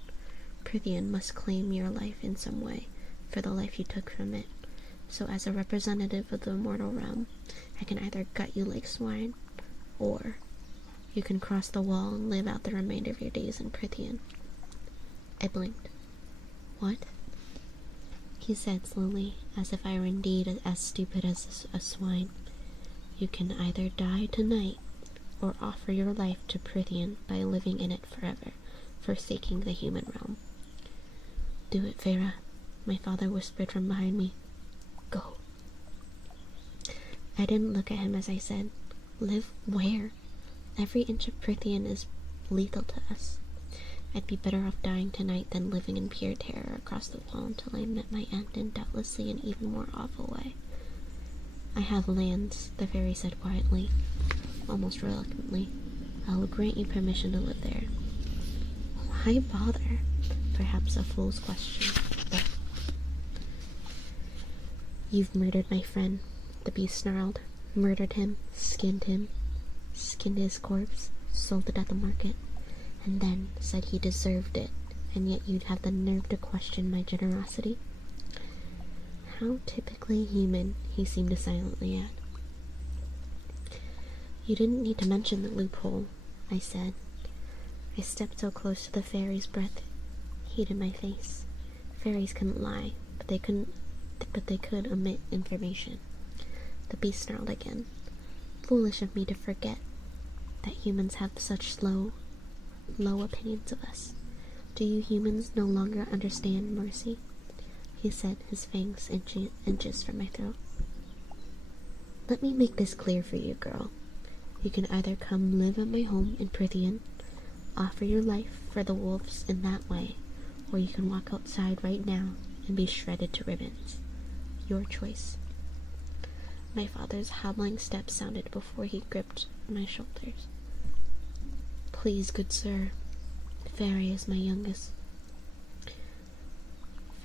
Prithian must claim your life in some way for the life you took from it. So as a representative of the immortal realm, I can either gut you like swine, or you can cross the wall and live out the remainder of your days in Prithian. I blinked. What? He said slowly, as if I were indeed as stupid as a swine. You can either die tonight, or offer your life to Prithian by living in it forever, forsaking the human realm. Do it, Farah, my father whispered from behind me. Go. I didn't look at him as I said, live where? Every inch of Prithian is lethal to us. I'd be better off dying tonight than living in pure terror across the wall until I met my end in doubtlessly an even more awful way. I have lands, the fairy said quietly, almost reluctantly. I will grant you permission to live there. Why bother? Perhaps a fool's question, but... You've murdered my friend, the beast snarled. Murdered him, skinned his corpse, sold it at the market, and then said he deserved it, and yet you'd have the nerve to question my generosity? How typically human, he seemed to silently add. You didn't need to mention the loophole, I said. I stepped so close to the fairy's breath, heat in my face. Fairies couldn't lie, but they could omit information. The beast snarled again. Foolish of me to forget that humans have such low opinions of us. Do you humans no longer understand mercy? He said, his fangs inches from my throat. Let me make this clear for you, girl. You can either come live at my home in Prithian, offer your life for the wolves in that way, or you can walk outside right now and be shredded to ribbons. Your choice. My father's hobbling steps sounded before he gripped my shoulders. Please, good sir. Farah is my youngest.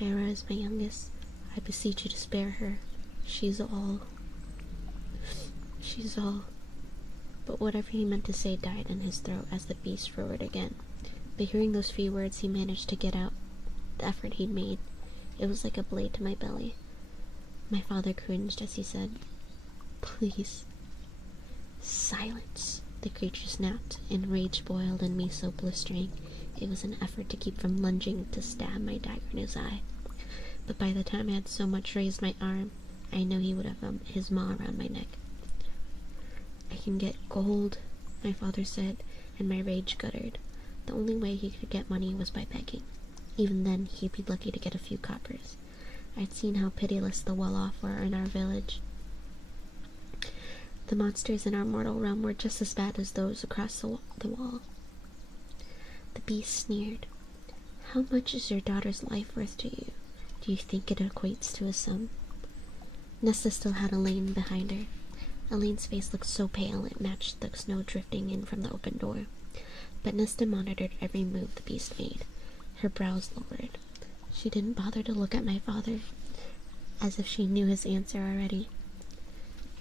I beseech you to spare her. She's all. But whatever he meant to say died in his throat as the beast roared again. But hearing those few words he managed to get out the effort he'd made, it was like a blade to my belly. My father cringed as he said, Please. Silence, the creature snapped, and rage boiled in me so blistering it was an effort to keep from lunging to stab my dagger in his eye. But by the time I had so much raised my arm, I know he would have his maw around my neck. I can get gold, my father said, and my rage guttered. The only way he could get money was by begging. Even then, he'd be lucky to get a few coppers. I'd seen how pitiless the well-off were in our village. The monsters in our mortal realm were just as bad as those across the wall. The beast sneered. How much is your daughter's life worth to you? Do you think it equates to a sum? Nesta still had Elaine behind her. Elaine's face looked so pale it matched the snow drifting in from the open door. But Nesta monitored every move the beast made. Her brows lowered. She didn't bother to look at my father, as if she knew his answer already.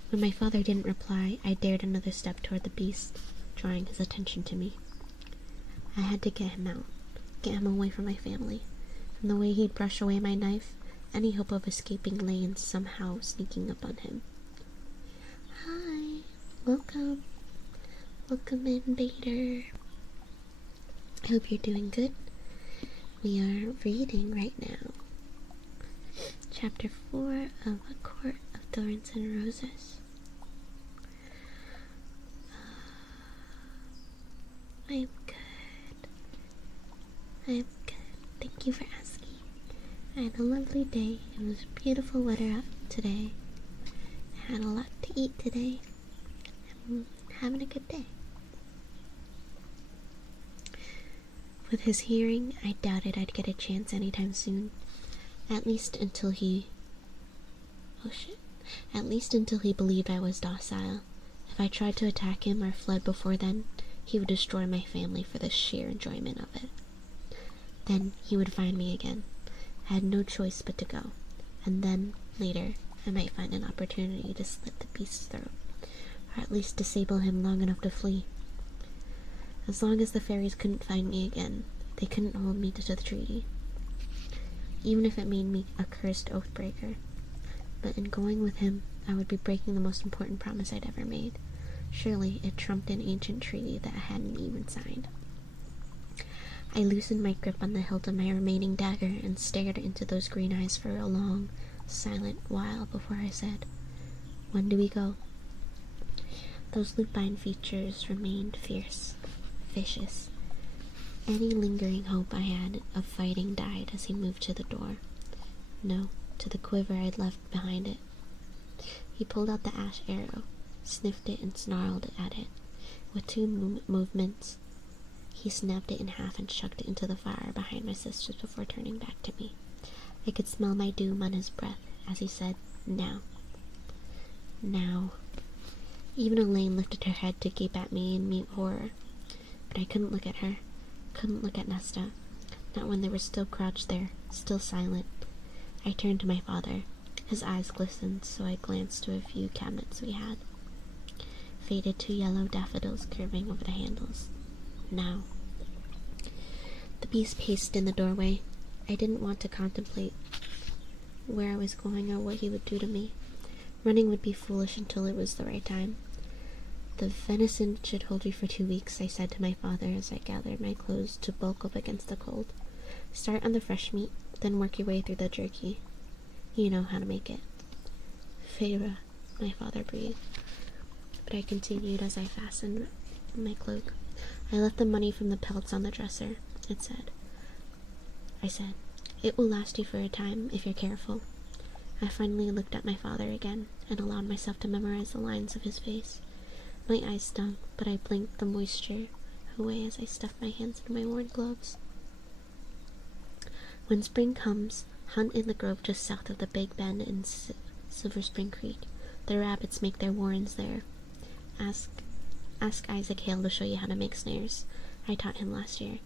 When my father didn't reply, I dared another step toward the beast, drawing his attention to me. I had to get him out, get him away from my family. From the way he'd brush away my knife, any hope of escaping lay in somehow sneaking up on him. Hi, welcome. Welcome in, Vader. I hope you're doing good. We are reading right now. Chapter 4 of A Court of Thorns and Roses. I'm good. Thank you for asking. I had a lovely day. It was beautiful weather out today. I had a lot to eat today. I'm having a good day. With his hearing, I doubted I'd get a chance anytime soon. At least until he believed I was docile. If I tried to attack him or fled before then, he would destroy my family for the sheer enjoyment of it. Then he would find me again. I had no choice but to go. And then, later, I might find an opportunity to slit the beast's throat, or at least disable him long enough to flee. As long as the fairies couldn't find me again, they couldn't hold me to the treaty. Even if it made me a cursed oathbreaker. But in going with him, I would be breaking the most important promise I'd ever made. Surely it trumped an ancient treaty that I hadn't even signed. I loosened my grip on the hilt of my remaining dagger and stared into those green eyes for a long, silent while before I said, When do we go? Those lupine features remained fierce, vicious. Any lingering hope I had of fighting died as he moved to the door. No, to the quiver I'd left behind it. He pulled out the ash arrow, sniffed it and snarled at it. With two movements, he snapped it in half and chucked it into the fire behind my sisters before turning back to me. I could smell my doom on his breath as he said, Now. Now. Even Elaine lifted her head to gape at me in mute horror. But I couldn't look at her. Couldn't look at Nesta. Not when they were still crouched there, still silent. I turned to my father. His eyes glistened, so I glanced to a few cabinets we had. Faded to yellow daffodils curving over the handles. Now. The beast paced in the doorway. I didn't want to contemplate where I was going or what he would do to me. Running would be foolish until it was the right time. The venison should hold you for 2 weeks, I said to my father as I gathered my clothes to bulk up against the cold. Start on the fresh meat, then work your way through the jerky. You know how to make it. Feyre, my father breathed. But I continued as I fastened my cloak. I left the money from the pelts on the dresser, I said, it will last you for a time if you're careful. I finally looked at my father again and allowed myself to memorize the lines of his face. My eyes stung, but I blinked the moisture away as I stuffed my hands into my worn gloves. When spring comes, hunt in the grove just south of the Big Bend in Silver Spring Creek. The rabbits make their warrens there. Ask Isaac Hale to show you how to make snares. I taught him last year.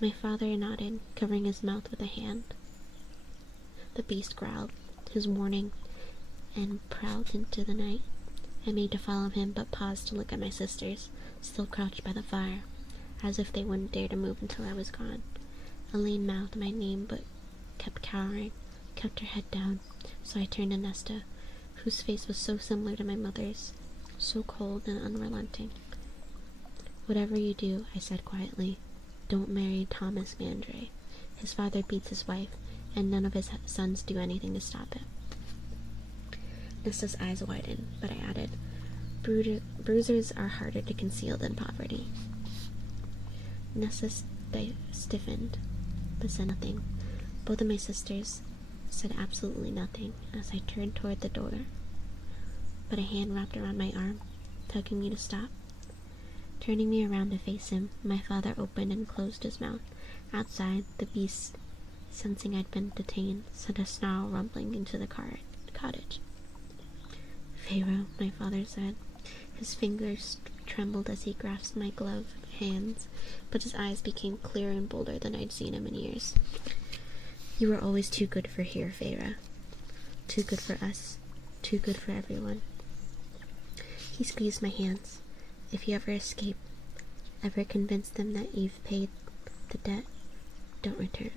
My father nodded, covering his mouth with a hand. The beast growled, his warning, and prowled into the night. I made to follow him, but paused to look at my sisters, still crouched by the fire, as if they wouldn't dare to move until I was gone. Elaine mouthed my name, but kept cowering, kept her head down, so I turned to Nesta, whose face was so similar to my mother's, so cold and unrelenting. "Whatever you do," I said quietly, "don't marry Thomas Mandray. His father beats his wife, and none of his sons do anything to stop it." Nesta's eyes widened, but I added, bruisers are harder to conceal than poverty." Nesta stiffened, but said nothing. Both of my sisters said absolutely nothing as I turned toward the door, but a hand wrapped around my arm, tugging me to stop. Turning me around to face him, my father opened and closed his mouth. Outside, the beast, sensing I'd been detained, sent a snarl rumbling into the cottage. "Pharaoh," my father said. His fingers trembled as he grasped my gloved hands, but his eyes became clearer and bolder than I'd seen him in years. "You were always too good for here, Pharaoh. Too good for us. Too good for everyone." He squeezed my hands. "If you ever escape, ever convince them that you've paid the debt, don't return."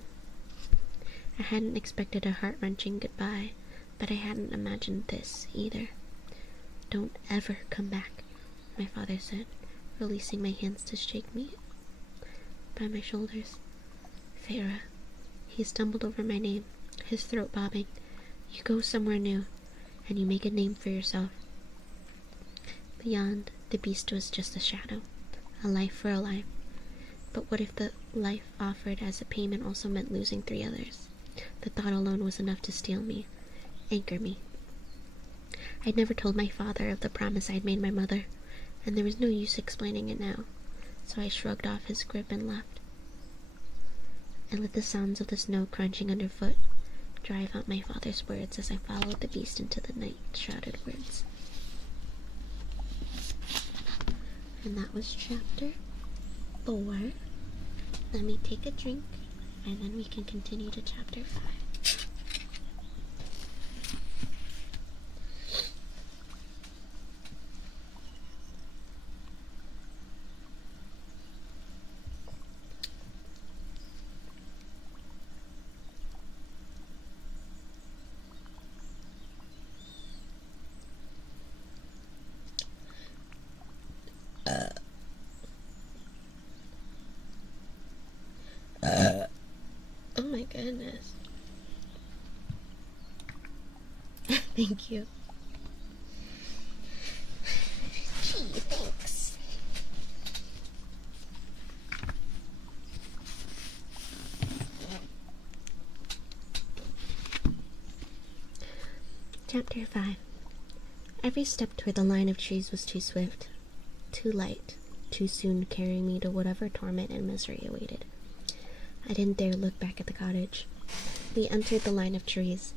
I hadn't expected a heart-wrenching goodbye, but I hadn't imagined this either. "Don't ever come back," my father said, releasing my hands to shake me by my shoulders. "Pharaoh." He stumbled over my name, his throat bobbing. "You go somewhere new, and you make a name for yourself." Beyond, the beast was just a shadow, a life for a life. But what if the life offered as a payment also meant losing 3 others? The thought alone was enough to steel me, anchor me. I'd never told my father of the promise I'd made my mother, and there was no use explaining it now, so I shrugged off his grip and left. I let the sounds of the snow crunching underfoot drive out my father's words as I followed the beast into the night-shrouded woods. And that was chapter 4. Let me take a drink, and then we can continue to chapter 5. Oh my goodness. Thank you. Gee, thanks. Chapter 5. Every step toward the line of trees was too swift, too light, too soon carrying me to whatever torment and misery awaited. I didn't dare look back at the cottage. We entered the line of trees.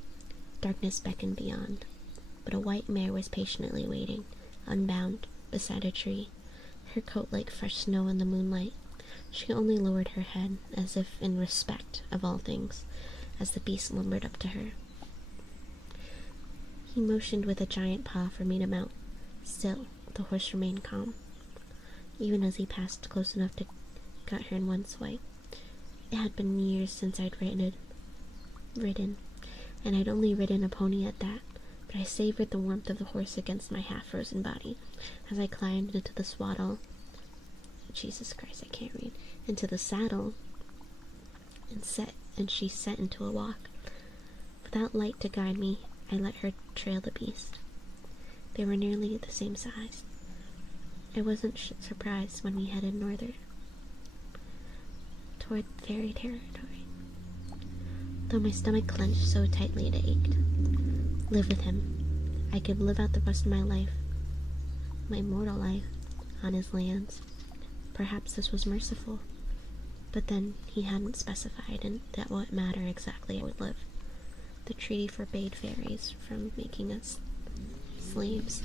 Darkness beckoned beyond, but a white mare was patiently waiting, unbound, beside a tree, her coat like fresh snow in the moonlight. She only lowered her head, as if in respect of all things, as the beast lumbered up to her. He motioned with a giant paw for me to mount. Still, the horse remained calm, even as he passed close enough to cut her in one swipe. It had been years since I'd ridden, and I'd only ridden a pony at that, but I savored the warmth of the horse against my half-frozen body as I climbed into the Jesus Christ, I can't read, into the saddle, and she set into a walk. Without light to guide me, I let her trail the beast. They were nearly the same size. I wasn't surprised when we headed northward, toward fairy territory. though my stomach clenched so tightly it ached. Live with him. I could live out the rest of my life, my mortal life, on his lands. Perhaps this was merciful. But then he hadn't specified, and that wouldn't matter exactly I would live. The treaty forbade fairies from making us slaves.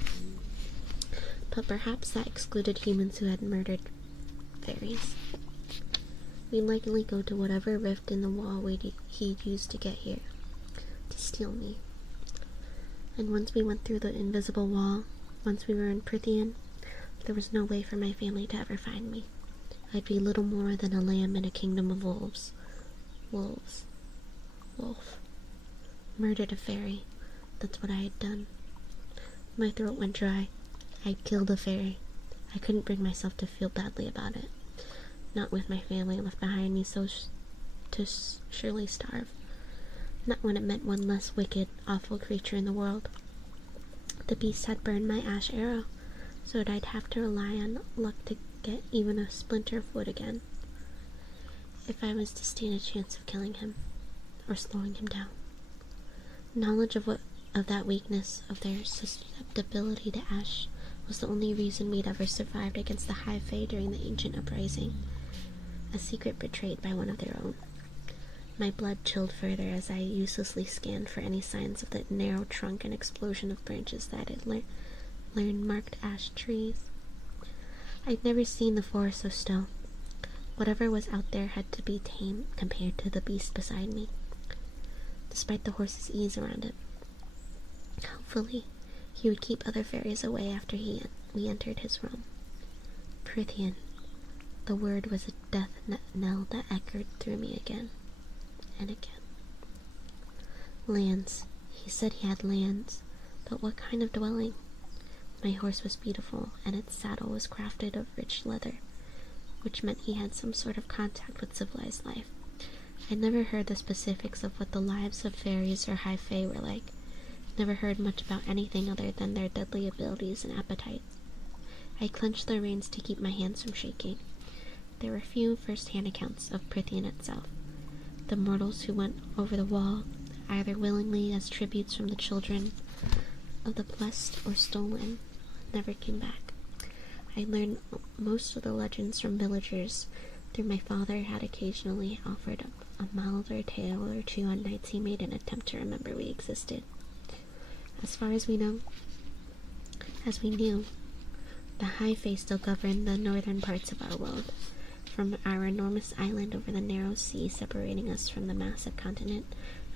But perhaps that excluded humans who had murdered fairies. We'd likely go to whatever rift in the wall he'd used to get here, to steal me. And once we went through the invisible wall, once we were in Prithian, there was no way for my family to ever find me. I'd be little more than a lamb in a kingdom of wolves. Wolves. Wolf. Murdered a fairy. That's what I had done. My throat went dry. I'd killed a fairy. I couldn't bring myself to feel badly about it. Not with my family left behind me to surely starve. Not when it meant one less wicked, awful creature in the world. The beast had burned my ash arrow, so that I'd have to rely on luck to get even a splinter of wood again, if I was to stand a chance of killing him, or slowing him down. Knowledge of that weakness, of their susceptibility to ash, was the only reason we'd ever survived against the High Fae during the ancient uprising, a secret betrayed by one of their own. My blood chilled further as I uselessly scanned for any signs of the narrow trunk and explosion of branches that had learned marked ash trees. I'd never seen the forest so still. Whatever was out there had to be tame compared to the beast beside me, despite the horse's ease around it. Hopefully, he would keep other fairies away after we entered his realm. Prithian. The word was a death knell that echoed through me again and again. Lands. He said he had lands, but what kind of dwelling? My horse was beautiful, and its saddle was crafted of rich leather, which meant he had some sort of contact with civilized life. I'd never heard the specifics of what the lives of fairies or high fae were like. Never heard much about anything other than their deadly abilities and appetites. I clenched the reins to keep my hands from shaking. There were few first-hand accounts of Prithian itself. The mortals who went over the wall, either willingly as tributes from the children of the blessed or stolen, never came back. I learned most of the legends from villagers through my father had occasionally offered up a milder tale or two on nights he made an attempt to remember we existed. As far as we knew, the High Fae still governed the northern parts of our world, from our enormous island over the narrow sea separating us from the massive continent,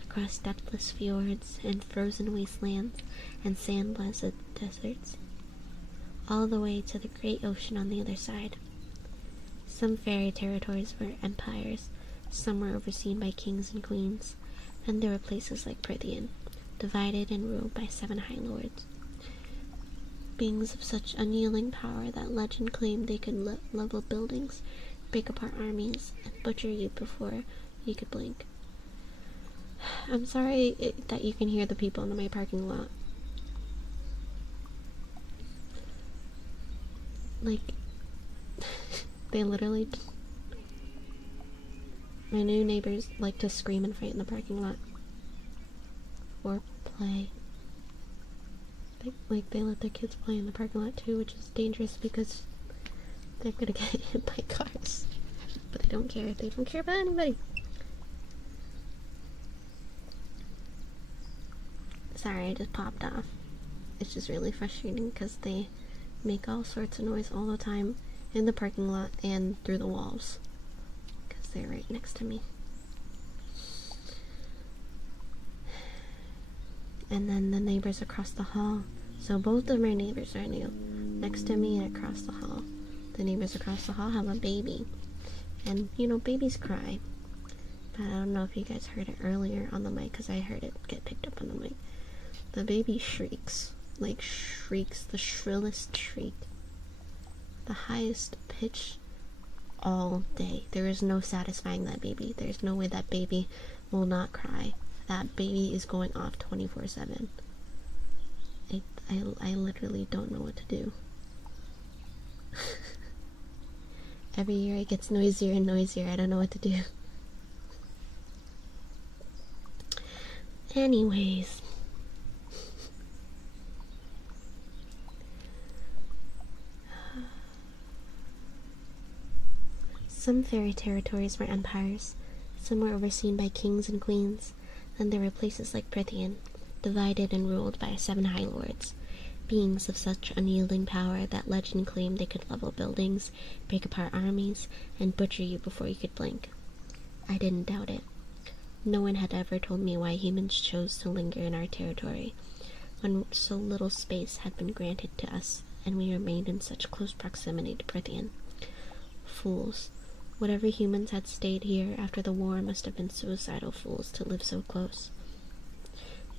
across depthless fjords and frozen wastelands and sand-blasted deserts, all the way to the great ocean on the other side. Some fairy territories were empires, some were overseen by kings and queens, and there were places like Prithian, divided and ruled by 7 High Lords. Beings of such unyielding power that legend claimed they could level buildings, break apart armies, and butcher you before you could blink. I'm sorry that you can hear the people in my parking lot. Like, they literally my new neighbors like to scream and fight in the parking lot. Or play. They let their kids play in the parking lot too, which is dangerous because they're gonna get hit by cars. But they don't care. They don't care about anybody. Sorry, I just popped off. It's just really frustrating because they make all sorts of noise all the time in the parking lot and through the walls because they're right next to me. And then the neighbors across the hall. So both of my neighbors are new. Next to me and across the hall. The neighbors across the hall have a baby. And, babies cry. But I don't know if you guys heard it earlier on the mic, because I heard it get picked up on the mic. The baby shrieks. Shrieks. The shrillest shriek. The highest pitch all day. There is no satisfying that baby. There's no way that baby will not cry. That baby is going off 24/7. I literally don't know what to do. Every year it gets noisier and noisier. I don't know what to do. Anyways, some fairy territories were empires, some were overseen by kings and queens, and there were places like Prythian, divided and ruled by 7 High Lords, beings of such unyielding power that legend claimed they could level buildings, break apart armies, and butcher you before you could blink. I didn't doubt it. No one had ever told me why humans chose to linger in our territory, when so little space had been granted to us, and we remained in such close proximity to Prythian. Fools. Whatever humans had stayed here after the war must have been suicidal fools to live so close.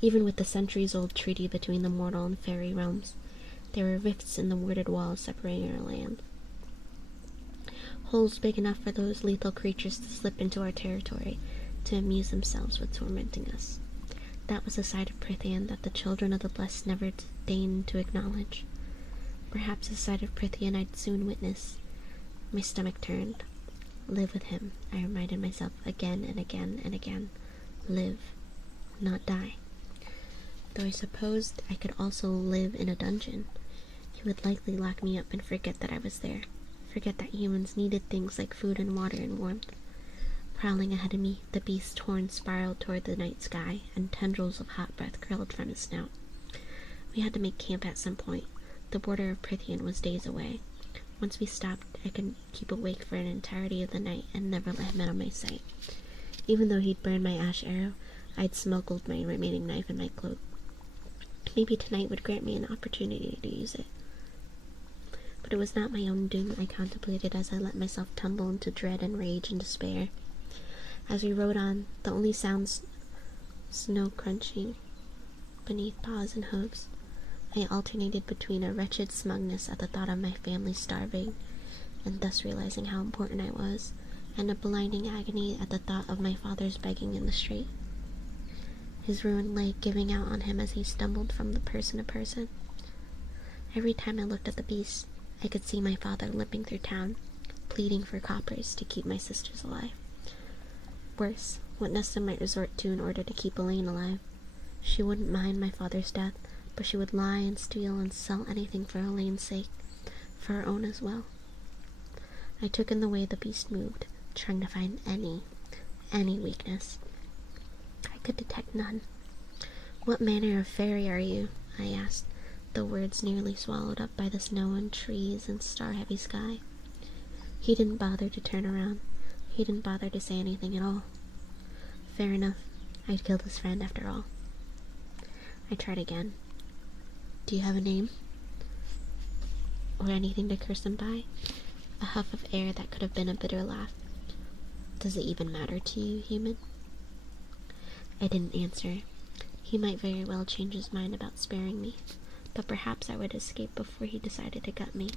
Even with the centuries-old treaty between the mortal and fairy realms, there were rifts in the worded walls separating our land. Holes big enough for those lethal creatures to slip into our territory to amuse themselves with tormenting us. That was a side of Prythian that the children of the blessed never deigned to acknowledge. Perhaps a side of Prythian I'd soon witness. My stomach turned. Live with him, I reminded myself again and again and again. Live, not die. Though I supposed I could also live in a dungeon. He would likely lock me up and forget that I was there. Forget that humans needed things like food and water and warmth. Prowling ahead of me, the beast's horn spiraled toward the night sky, and tendrils of hot breath curled from his snout. We had to make camp at some point. The border of Prythian was days away. Once we stopped, I could keep awake for an entirety of the night and never let him out of my sight. Even though he'd burned my ash arrow, I'd smuggled my remaining knife in my cloak. Maybe tonight would grant me an opportunity to use it. But it was not my own doom I contemplated as I let myself tumble into dread and rage and despair. As we rode on, the only sounds snow crunching beneath paws and hooves. I alternated between a wretched smugness at the thought of my family starving, and thus realizing how important I was, and a blinding agony at the thought of my father's begging in the street. His ruined leg giving out on him as he stumbled from person to person. Every time I looked at the beast, I could see my father limping through town, pleading for coppers to keep my sisters alive. Worse, what Nesta might resort to in order to keep Elaine alive. She wouldn't mind my father's death, but she would lie and steal and sell anything for Elaine's sake, for her own as well. I took in the way the beast moved, trying to find any weakness. I could detect none. "What manner of fairy are you?" I asked, the words nearly swallowed up by the snow and trees and star-heavy sky. He didn't bother to turn around. He didn't bother to say anything at all. Fair enough. I'd killed his friend after all. I tried again. "Do you have a name? Or anything to curse him by?" A huff of air that could have been a bitter laugh. "Does it even matter to you, human?" I didn't answer. He might very well change his mind about sparing me, but perhaps I would escape before he decided to gut me.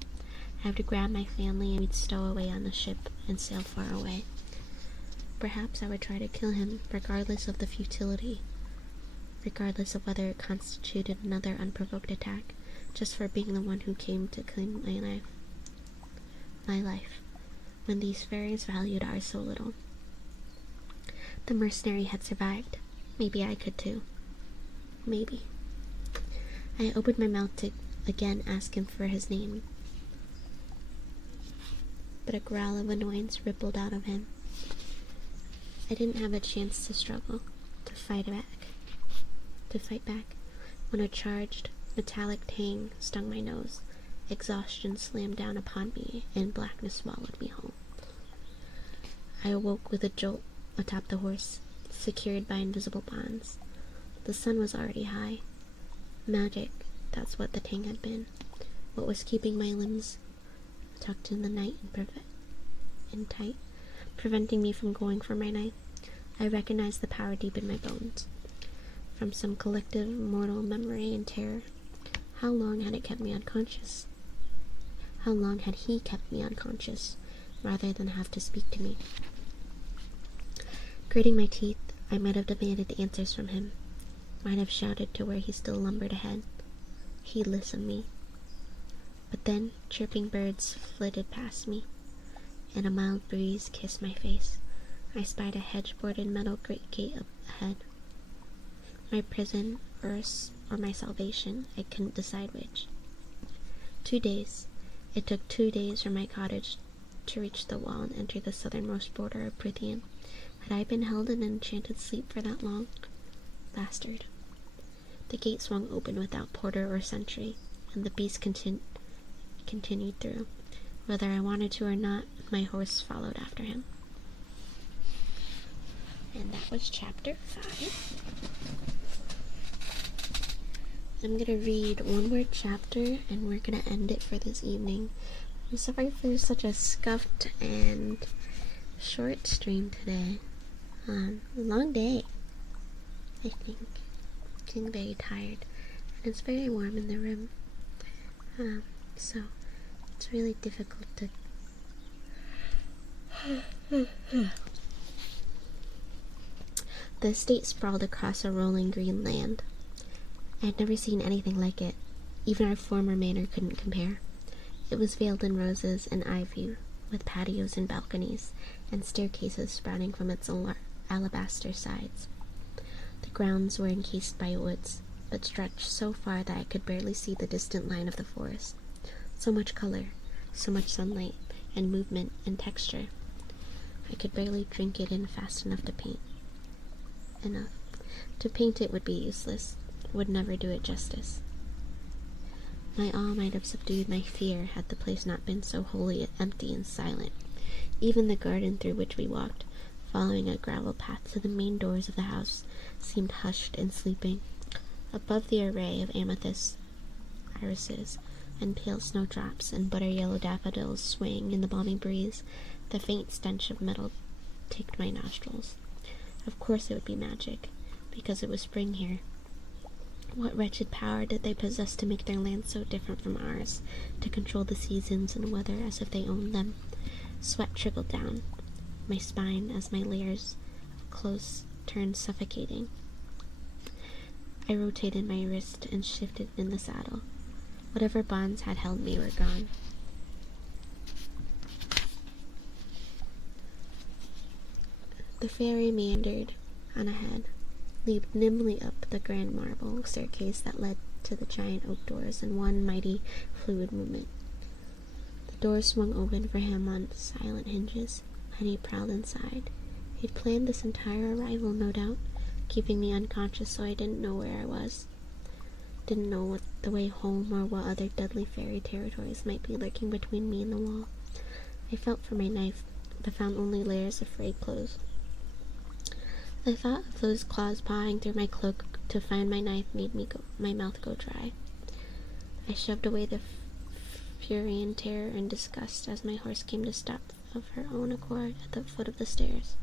I have to grab my family and we'd stow away on the ship and sail far away. Perhaps I would try to kill him, regardless of the futility, regardless of whether it constituted another unprovoked attack, just for being the one who came to claim my life, when these fairies valued ours so little. The mercenary had survived. Maybe I could too. Maybe. I opened my mouth to again ask him for his name, but a growl of annoyance rippled out of him. I didn't have a chance to struggle, to fight back, when a charged, metallic tang stung my nose. Exhaustion slammed down upon me, and blackness swallowed me whole. I awoke with a jolt atop the horse, secured by invisible bonds. The sun was already high. Magic, that's what the tang had been. What was keeping my limbs tucked in the night and tight, preventing me from going for my knife. I recognized the power deep in my bones, from some collective mortal memory and terror. How long had it kept me unconscious? How long had he kept me unconscious, rather than have to speak to me? Gritting my teeth, I might have demanded answers from him, might have shouted to where he still lumbered ahead. Heedless of me. But then, chirping birds flitted past me, and a mild breeze kissed my face. I spied a hedge-bordered metal gate up ahead. my prison, or my salvation. I couldn't decide which. 2 days. It took 2 days from my cottage to reach the wall and enter the southernmost border of Prithian. Had I been held in enchanted sleep for that long? Bastard. The gate swung open without porter or sentry, and the beast continued through. Whether I wanted to or not, my horse followed after him. And that was chapter 5. I'm gonna read one more chapter, and we're gonna end it for this evening. I'm sorry for such a scuffed and short stream today. Long day, I think. Getting very tired, and it's very warm in the room. So it's really difficult to The estate sprawled across a rolling green land. I had never seen anything like it. Even our former manor couldn't compare. It was veiled in roses and ivy, with patios and balconies, and staircases sprouting from its alabaster sides. The grounds were encased by woods, but stretched so far that I could barely see the distant line of the forest. So much color, so much sunlight, and movement and texture. I could barely drink it in fast enough to paint. To paint it would be useless, would never do it justice. My awe might have subdued my fear had the place not been so wholly empty and silent. Even the garden through which we walked, following a gravel path to the main doors of the house, seemed hushed and sleeping. Above the array of amethysts, irises, and pale snowdrops and butter-yellow daffodils swaying in the balmy breeze, the faint stench of metal ticked my nostrils. Of course it would be magic, because it was spring here. What wretched power did they possess to make their land so different from ours, to control the seasons and weather as if they owned them? Sweat trickled down my spine as my layers of clothes turned suffocating. I rotated my wrist and shifted in the saddle. Whatever bonds had held me were gone. The ferry meandered on ahead, leaped nimbly up the grand marble staircase that led to the giant oak doors in one mighty, fluid movement. The doors swung open for him on silent hinges, and he prowled inside. He'd planned this entire arrival, no doubt, keeping me unconscious so I didn't know where I was. Didn't know what the way home or what other deadly fairy territories might be lurking between me and the wall. I felt for my knife, but found only layers of frayed clothes. The thought of those claws pawing through my cloak to find my knife made my mouth go dry. I shoved away the fury and terror and disgust as my horse came to stop of her own accord at the foot of the stairs.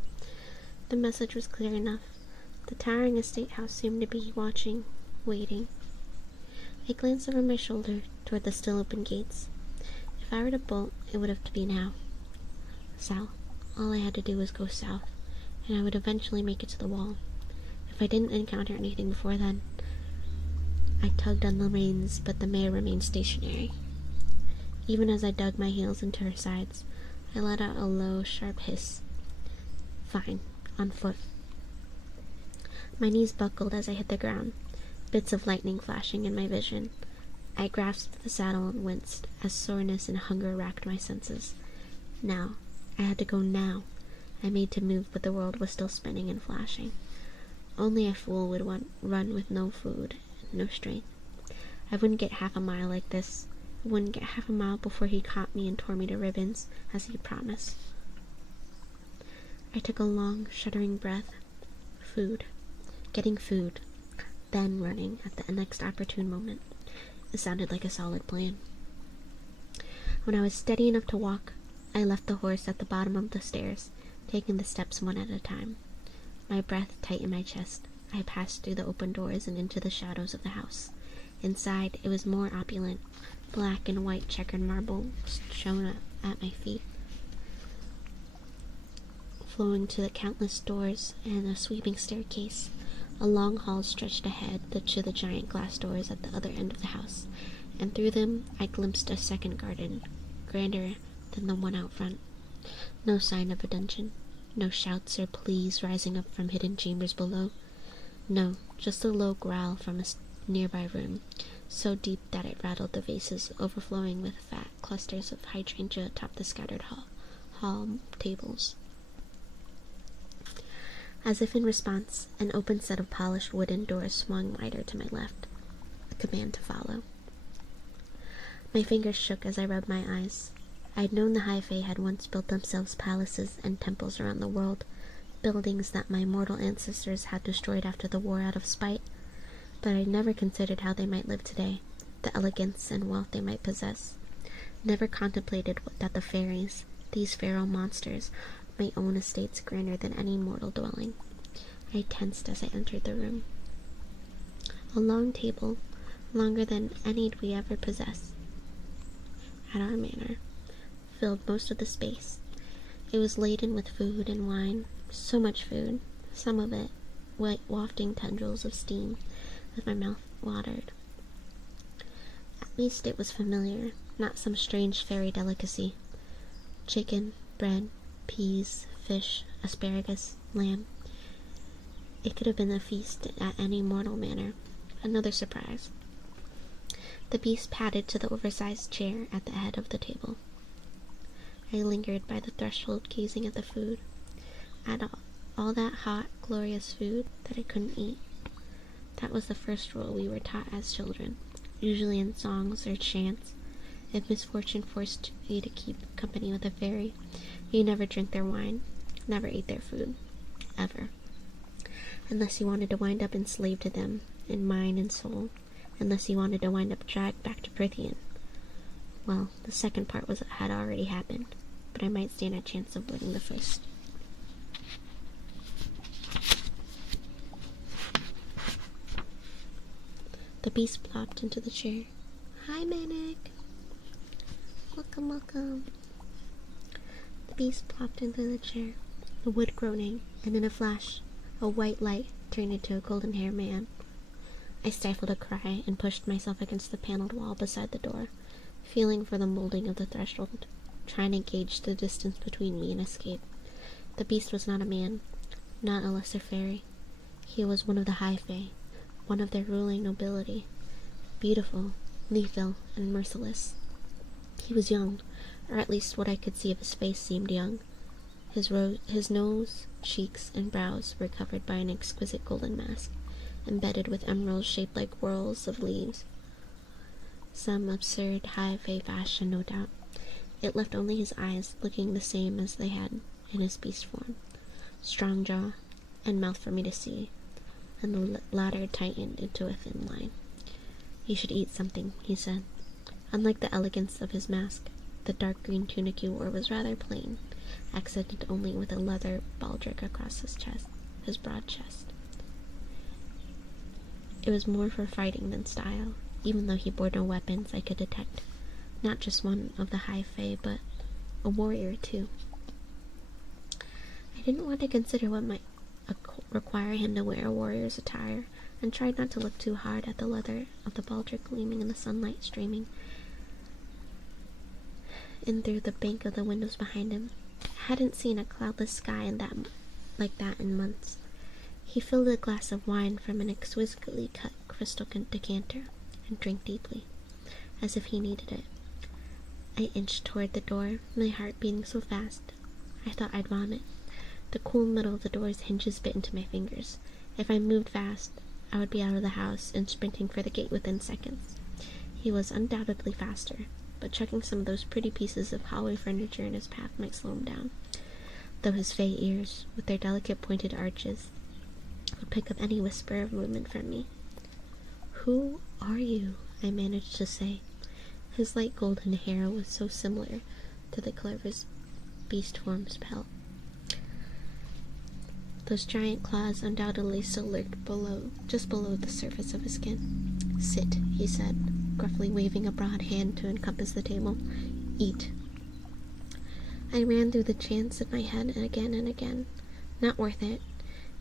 The message was clear enough. The towering estate house seemed to be watching, waiting. I glanced over my shoulder toward the still open gates. If I were to bolt, it would have to be now. South. All I had to do was go south, and I would eventually make it to the wall. If I didn't encounter anything before then, I tugged on the reins, but the mare remained stationary. Even as I dug my heels into her sides, I let out a low, sharp hiss. Fine, on foot. My knees buckled as I hit the ground, bits of lightning flashing in my vision. I grasped the saddle and winced as soreness and hunger racked my senses. Now. I had to go now. I made to move, but the world was still spinning and flashing. Only a fool would run with no food and no strength. I wouldn't get half a mile like this. I wouldn't get half a mile before he caught me and tore me to ribbons, as he promised. I took a long, shuddering breath. Food. Getting food. Then running at the next opportune moment. It sounded like a solid plan. When I was steady enough to walk, I left the horse at the bottom of the stairs, taking the steps one at a time. My breath tight in my chest, I passed through the open doors and into the shadows of the house. Inside, it was more opulent. Black and white checkered marble shone at my feet, flowing to the countless doors and a sweeping staircase. A long hall stretched ahead to the giant glass doors at the other end of the house, and through them I glimpsed a second garden, grander than the one out front. No sign of a dungeon, no shouts or pleas rising up from hidden chambers below. No, just a low growl from a nearby room, so deep that it rattled the vases overflowing with fat clusters of hydrangea atop the scattered hall tables. As if in response, an open set of polished wooden doors swung wider to my left, a command to follow. My fingers shook as I rubbed my eyes. I had known the High Fae had once built themselves palaces and temples around the world, buildings that my mortal ancestors had destroyed after the war out of spite, but I never considered how they might live today, the elegance and wealth they might possess. Never contemplated that the fairies, these feral monsters, might own estates grander than any mortal dwelling. I tensed as I entered the room. A long table, longer than any we ever possessed at our manor, filled most of the space. It was laden with food and wine, so much food, some of it wafting tendrils of steam as my mouth watered. At least it was familiar, not some strange fairy delicacy. Chicken, bread, peas, fish, asparagus, lamb. It could have been a feast at any mortal manor. Another surprise. The beast padded to the oversized chair at the head of the table. I lingered by the threshold, gazing at the food, at all that hot, glorious food that I couldn't eat. That was the first rule we were taught as children, usually in songs or chants. If misfortune forced you to keep company with a fairy, you never drank their wine, never ate their food, ever. Unless you wanted to wind up enslaved to them, in mind and soul, unless you wanted to wind up dragged back to Prithian. Well, the second part had already happened, but I might stand a chance of winning the first. The beast plopped into the chair. Hi, Manic. Welcome, welcome. The beast plopped into the chair, the wood groaning, and in a flash, a white light turned into a golden-haired man. I stifled a cry and pushed myself against the paneled wall beside the door, feeling for the molding of the threshold, trying to gauge the distance between me and escape. The beast was not a man, not a lesser fairy. He was one of the High Fae, one of their ruling nobility, beautiful, lethal, and merciless. He was young, or at least what I could see of his face seemed young. His nose, cheeks, and brows were covered by an exquisite golden mask, embedded with emeralds shaped like whorls of leaves. Some absurd High Fae fashion, no doubt. It left only his eyes looking the same as they had in his beast form, strong jaw and mouth for me to see, and the latter tightened into a thin line. "You should eat something," he said. Unlike the elegance of his mask, the dark green tunic he wore was rather plain, accented only with a leather baldric across his broad chest. It was more for fighting than style, even though he bore no weapons I could detect. Not just one of the High Fae, but a warrior too. I didn't want to consider what might require him to wear a warrior's attire, and tried not to look too hard at the leather of the baldric gleaming in the sunlight streaming in through the bank of the windows behind him. I hadn't seen a cloudless sky like that in months. He filled a glass of wine from an exquisitely cut crystal decanter and drank deeply, as if he needed it. I inched toward the door, my heart beating so fast I thought I'd vomit. The cool metal of the door's hinges bit into my fingers. If I moved fast, I would be out of the house and sprinting for the gate within seconds. He was undoubtedly faster, but chucking some of those pretty pieces of hallway furniture in his path might slow him down, though his fey ears, with their delicate pointed arches, would pick up any whisper of movement from me. "Who are you?" I managed to say. His light golden hair was so similar to the clever's beast form's pelt. Those giant claws undoubtedly still lurked just below the surface of his skin. "Sit," he said, gruffly waving a broad hand to encompass the table. "Eat." I ran through the chants in my head again and again. Not worth it.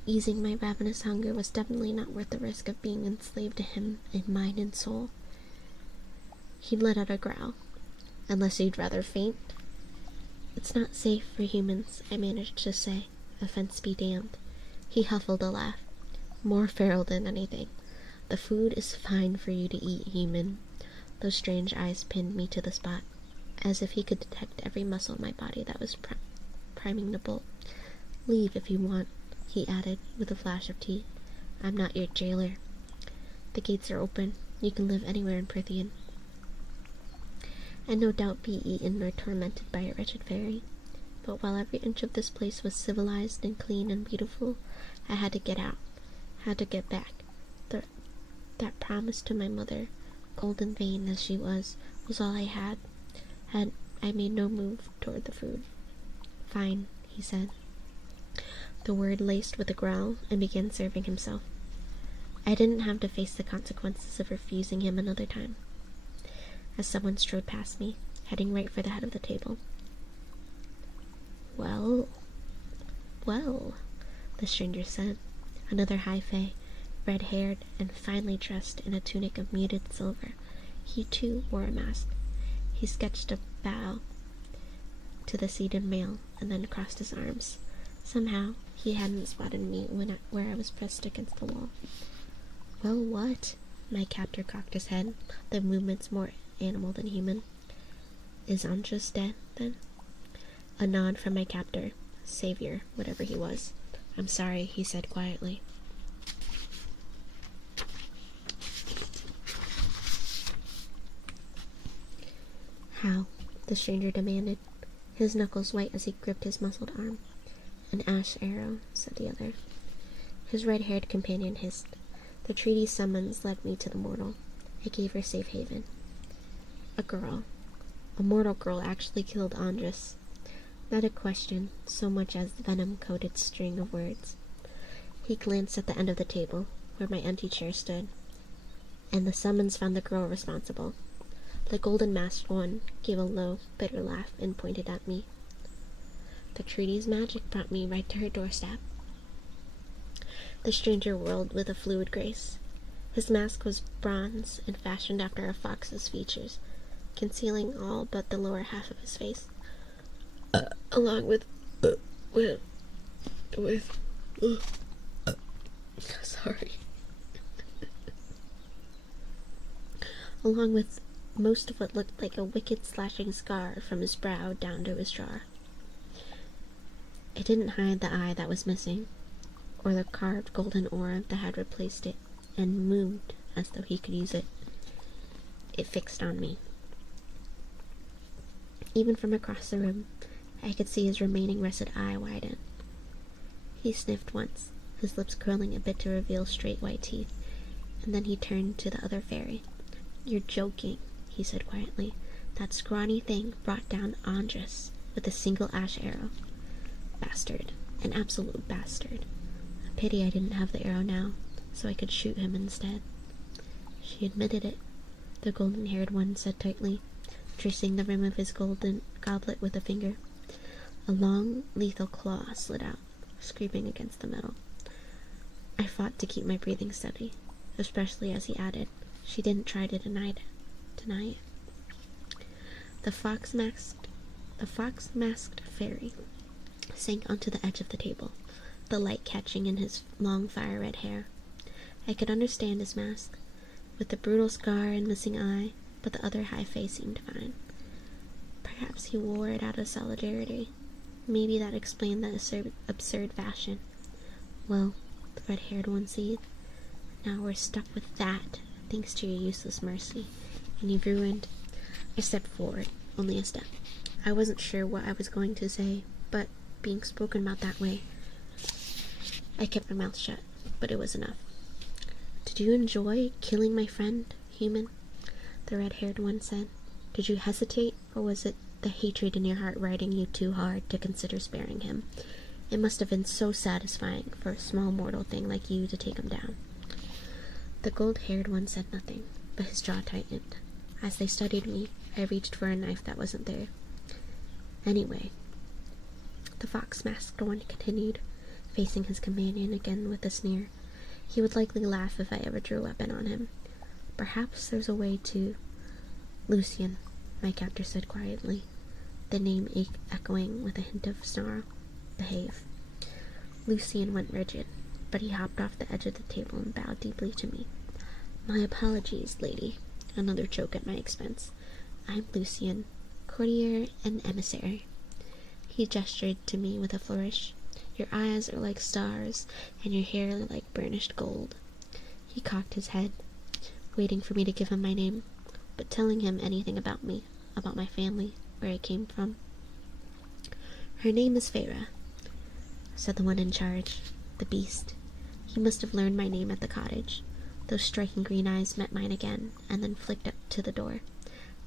Easing my ravenous hunger was definitely not worth the risk of being enslaved to him in mind and soul. He let out a growl. "Unless you'd rather faint?" "It's not safe for humans," I managed to say. "Offense be damned." He huffled a laugh. More feral than anything. The food is fine for you to eat, human. Those strange eyes pinned me to the spot, as if he could detect every muscle in my body that was priming the bolt. Leave if you want, he added, with a flash of teeth. I'm not your jailer. The gates are open. You can live anywhere in Prithian, and no doubt be eaten or tormented by a wretched fairy. But while every inch of this place was civilized and clean and beautiful, I had to get out, had to get back. That promise to my mother, golden vain as she was all I had. I made no move toward the food. Fine, he said, the word laced with a growl, and began serving himself. I didn't have to face the consequences of refusing him another time, as someone strode past me, heading right for the head of the table. Well, the stranger said, another high fae, red-haired and finely dressed in a tunic of muted silver. He, too, wore a mask. He sketched a bow to the seated male, and then crossed his arms. Somehow, he hadn't spotted me where I was pressed against the wall. Well, what? My captor cocked his head, the movements more animal than human. Is Andres dead, then? A nod from my captor, savior, whatever he was. I'm sorry, he said quietly. How? The stranger demanded, his knuckles white as he gripped his muscled arm. An ash arrow, said the other. His red-haired companion hissed. The treaty's summons led me to the mortal. I gave her safe haven. A girl. A mortal girl actually killed Andres. Not a question, so much as the venom-coated string of words. He glanced at the end of the table, where my empty chair stood, and the summons found the girl responsible. The golden-masked one gave a low, bitter laugh and pointed at me. The treaty's magic brought me right to her doorstep. The stranger whirled with a fluid grace. His mask was bronze and fashioned after a fox's features, concealing all but the lower half of his face, along with sorry. Along with most of what looked like a wicked slashing scar from his brow down to his jaw. It didn't hide the eye that was missing, or the carved golden orb that had replaced it, and moved as though he could use it. It fixed on me. Even from across the room, I could see his remaining russet eye widen. He sniffed once, his lips curling a bit to reveal straight white teeth, and then he turned to the other fairy. You're joking, he said quietly. That scrawny thing brought down Andres with a single ash arrow. Bastard. An absolute bastard. A pity I didn't have the arrow now, so I could shoot him instead. She admitted it, the golden-haired one said tightly, tracing the rim of his golden goblet with a finger. A long, lethal claw slid out, scraping against the metal. I fought to keep my breathing steady, especially as he added, she didn't try to deny it. The fox-masked fairy sank onto the edge of the table, the light catching in his long fire-red hair. I could understand his mask, with the brutal scar and missing eye, but the other high face seemed fine. Perhaps he wore it out of solidarity. Maybe that explained the absurd fashion. Well, the red-haired one seethed. Now we're stuck with that, thanks to your useless mercy, and you've ruined. I stepped forward, only a step. I wasn't sure what I was going to say, but being spoken about that way, I kept my mouth shut, but it was enough. Did you enjoy killing my friend, human? The red-haired one said. Did you hesitate, or was it the hatred in your heart riding you too hard to consider sparing him? It must have been so satisfying for a small mortal thing like you to take him down. The gold-haired one said nothing, but his jaw tightened. As they studied me, I reached for a knife that wasn't there. Anyway, the fox-masked one continued, facing his companion again with a sneer. He would likely laugh if I ever drew a weapon on him. Perhaps there's a way to... Lucian, my captor said quietly, the name echoing with a hint of snarl. Behave. Lucian went rigid. but he hopped off the edge of the table and bowed deeply to me. "My apologies, lady." Another choke at my expense. "I'm Lucian, courtier and emissary." He gestured to me with a flourish. "Your eyes are like stars, and your hair like burnished gold." He cocked his head, waiting for me to give him my name, but telling him anything about me, about my family, where I came from. "Her name is Feyre," said the one in charge, the beast. He must have learned my name at the cottage. Those striking green eyes met mine again, and then flicked up to the door.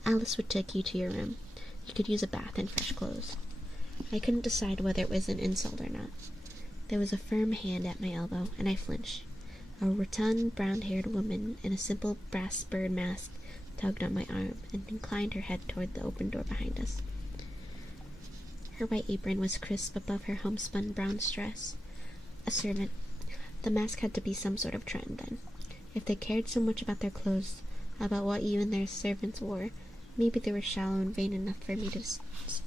"Alice would take you to your room. You could use a bath and fresh clothes." I couldn't decide whether it was an insult or not. There was a firm hand at my elbow, and I flinched. A rotund, brown-haired woman in a simple brass bird mask tugged on my arm and inclined her head toward the open door behind us. Her white apron was crisp above her homespun brown dress. A servant. The mask had to be some sort of trend, then. If they cared so much about their clothes, about what even their servants wore, maybe they were shallow and vain enough for me to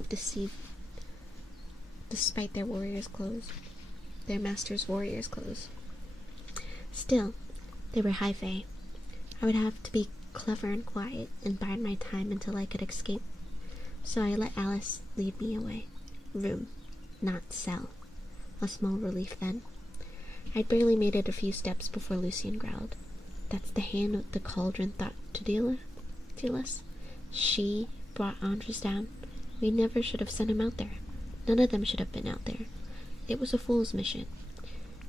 deceive, despite their warriors' clothes. Their master's warriors' clothes. Still, they were high fae. I would have to be clever and quiet and bide my time until I could escape. So I let Alice lead me away. Room, not cell. A small relief then. I'd barely made it a few steps before Lucian growled. "That's the hand the cauldron thought to deal us. She brought Andres down. We never should have sent him out there. None of them should have been out there. It was a fool's mission."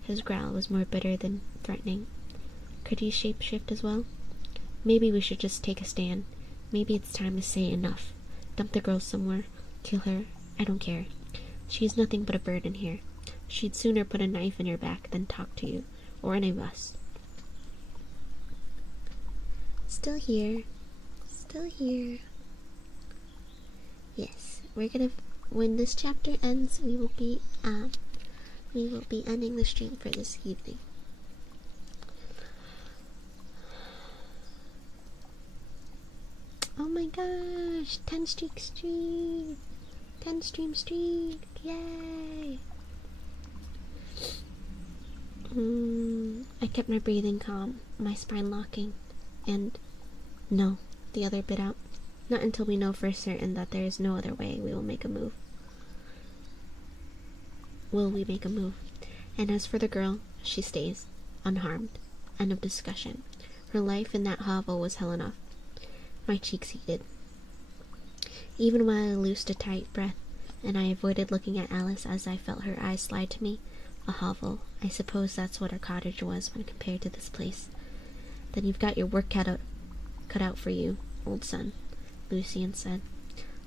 His growl was more bitter than threatening. Could he shapeshift as well? Maybe we should just take a stand. Maybe it's time to say enough. Dump the girl somewhere. Kill her. I don't care. She's nothing but a burden here. She'd sooner put a knife in your back than talk to you, or any of us. Still here. Still here. Yes, we're gonna... When this chapter ends, we will be ending the stream for this evening. Oh my gosh! 10 streak! 10 stream streak! Yay! I kept my breathing calm, my spine locking, and... No, the other bit out. Not until we know for certain that there is no other way we will make a move. Will we make a move? And as for the girl, she stays, unharmed. End of discussion. Her life in that hovel was hell enough. My cheeks heated. Even while I loosed a tight breath, and I avoided looking at Alice as I felt her eyes slide to me, a hovel. I suppose that's what our cottage was when compared to this place. "Then you've got your work cut out for you, old son," Lucian said.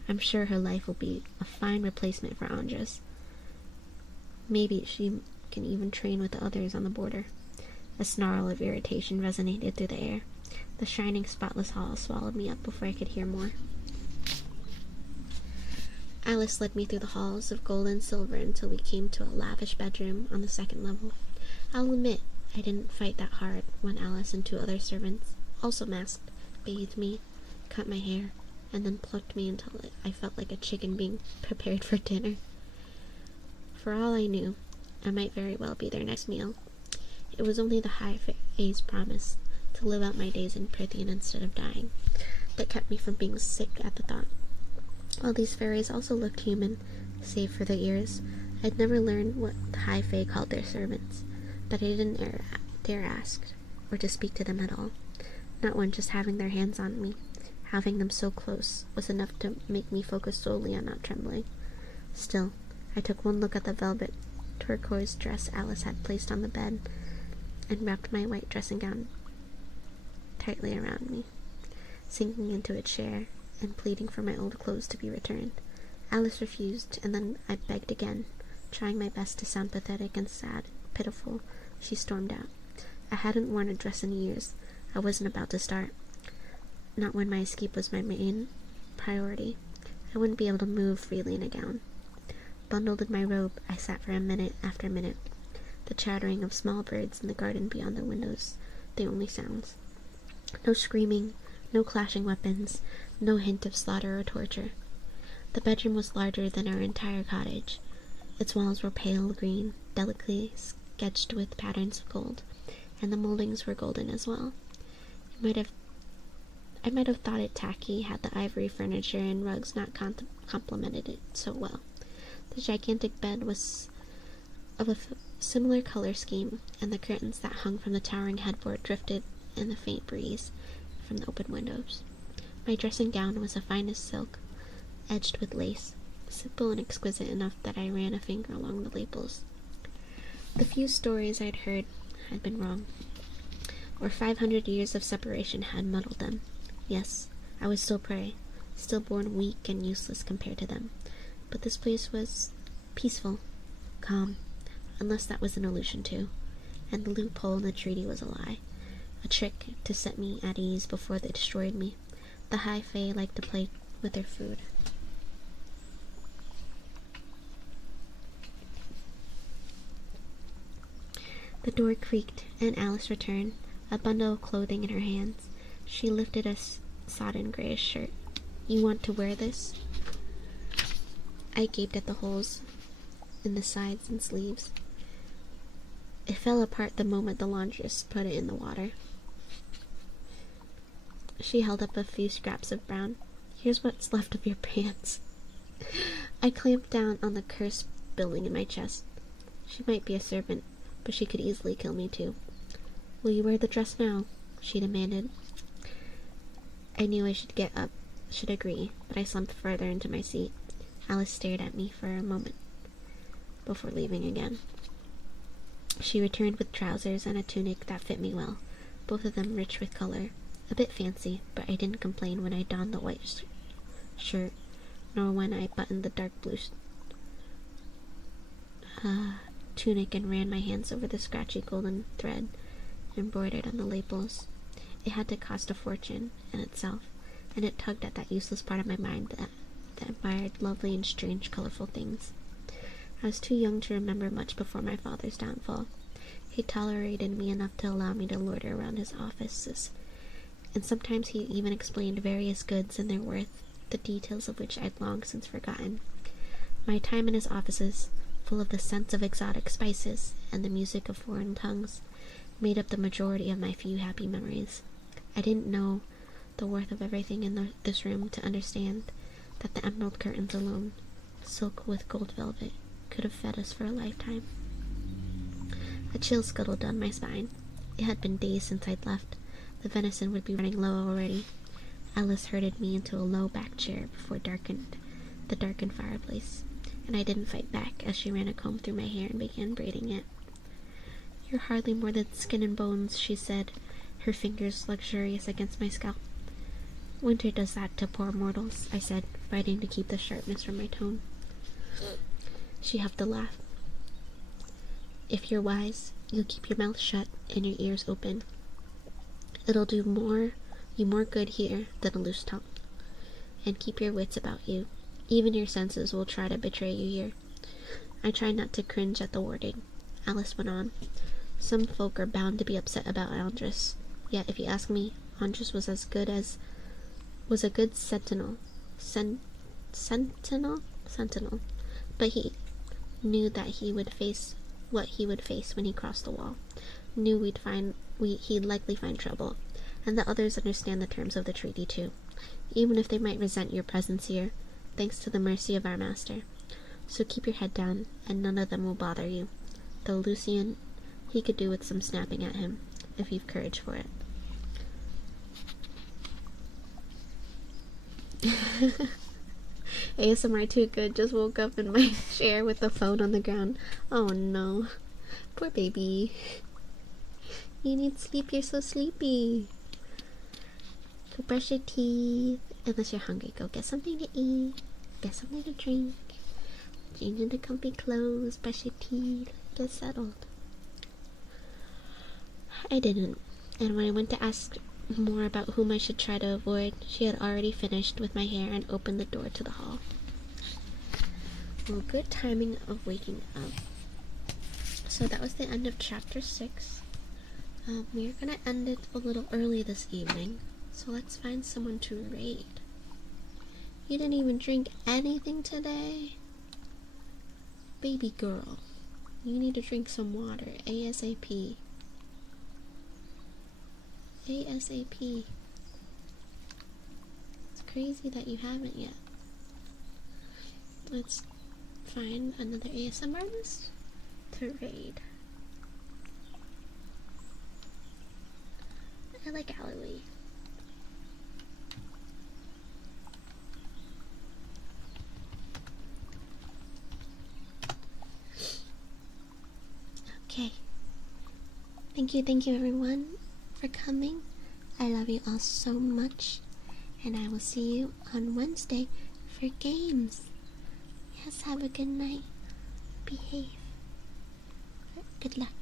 "I'm sure her life will be a fine replacement for Andres. Maybe she can even train with the others on the border." A snarl of irritation resonated through the air. The shining, spotless hall swallowed me up before I could hear more. Alice led me through the halls of gold and silver until we came to a lavish bedroom on the second level. I'll admit, I didn't fight that hard when Alice and 2 other servants, also masked, bathed me, cut my hair, and then plucked me until I felt like a chicken being prepared for dinner. For all I knew, I might very well be their next meal. It was only the high fae's promise to live out my days in Prithian instead of dying that kept me from being sick at the thought. All these fairies also looked human, save for their ears. I'd never learned what the high fae called their servants, but I didn't dare ask, or to speak to them at all. Not when just having their hands on me, having them so close, was enough to make me focus solely on not trembling. Still, I took one look at the velvet turquoise dress Alice had placed on the bed, and wrapped my white dressing gown tightly around me, sinking into a chair and pleading for my old clothes to be returned. Alice refused, and then I begged again. Trying my best to sound pathetic and sad, pitiful, she stormed out. I hadn't worn a dress in years. I wasn't about to start. Not when my escape was my main priority. I wouldn't be able to move freely in a gown. Bundled in my robe, I sat for minute after minute. The chattering of small birds in the garden beyond the windows, the only sounds. No screaming, no clashing weapons, no hint of slaughter or torture. The bedroom was larger than our entire cottage. Its walls were pale green, delicately edged with patterns of gold, and the moldings were golden as well. I might have thought it tacky had the ivory furniture and rugs not complemented it so well. The gigantic bed was of a similar color scheme, and the curtains that hung from the towering headboard drifted in the faint breeze from the open windows. My dressing gown was of finest silk, edged with lace, simple and exquisite enough that I ran a finger along the labels. The few stories I'd heard had been wrong, or 500 years of separation had muddled them. Yes, I was still prey, still born weak and useless compared to them, but this place was peaceful, calm, unless that was an illusion too, and the loophole in the treaty was a lie, a trick to set me at ease before they destroyed me. The high fae liked to play with their food. The door creaked, and Alice returned, a bundle of clothing in her hands. She lifted a sodden grayish shirt. "You want to wear this?" I gaped at the holes in the sides and sleeves. It fell apart the moment the laundress put it in the water. She held up a few scraps of brown. "Here's what's left of your pants." I clamped down on the cursed building in my chest. She might be a servant, but she could easily kill me too. "Will you wear the dress now?" she demanded. I knew I should agree, but I slumped further into my seat. Alice stared at me for a moment before leaving again. She returned with trousers and a tunic that fit me well, both of them rich with color. A bit fancy, but I didn't complain when I donned the white shirt, nor when I buttoned the dark blue tunic and ran my hands over the scratchy golden thread embroidered on the labels. It had to cost a fortune in itself, and it tugged at that useless part of my mind that admired lovely and strange colorful things. I was too young to remember much before my father's downfall. He tolerated me enough to allow me to loiter around his offices, and sometimes he even explained various goods and their worth, the details of which I'd long since forgotten. My time in his offices, full of the scents of exotic spices and the music of foreign tongues, made up the majority of my few happy memories. I didn't know the worth of everything in this room to understand that the emerald curtains alone, silk with gold velvet, could have fed us for a lifetime. A chill scuttled down my spine. It had been days since I'd left. The venison would be running low already. Alice herded me into a low back chair before the darkened fireplace, and I didn't fight back as she ran a comb through my hair and began braiding it. "You're hardly more than skin and bones," she said, her fingers luxurious against my scalp. "Winter does that to poor mortals," I said, fighting to keep the sharpness from my tone. She huffed a laugh. "If you're wise, you'll keep your mouth shut and your ears open. It'll do you more good here than a loose tongue. And keep your wits about you. Even your senses will try to betray you here." I tried not to cringe at the wording. Alice went on. "Some folk are bound to be upset about Andres. Yet, if you ask me, Andres was a good sentinel. Sentinel. But he knew that he would face what he would face when he crossed the wall. Knew he'd likely find trouble. And the others understand the terms of the treaty too, even if they might resent your presence here, thanks to the mercy of our master. So keep your head down, and none of them will bother you. Though Lucian, he could do with some snapping at him, if you've courage for it." ASMR too good, just woke up in my chair with the phone on the ground. Oh no. Poor baby. You need sleep, you're so sleepy. Go brush your teeth. Unless you're hungry, go get something to eat. Get something to drink. Change into comfy clothes, brush your teeth, get settled. I didn't, and when I went to ask more about whom I should try to avoid, she had already finished with my hair and opened the door to the hall. Well, good timing of waking up. So that was the end of chapter 6. We're gonna end it a little early this evening, so let's find someone to raid. You didn't even drink anything today? Baby girl, You need to drink some water. ASAP. ASAP. It's crazy that you haven't yet. Let's find another ASM artist to raid. I like Alleyway. Okay. Thank you everyone for coming. I love you all so much. And I will see you on Wednesday for games. Yes, have a good night. Behave. Good luck.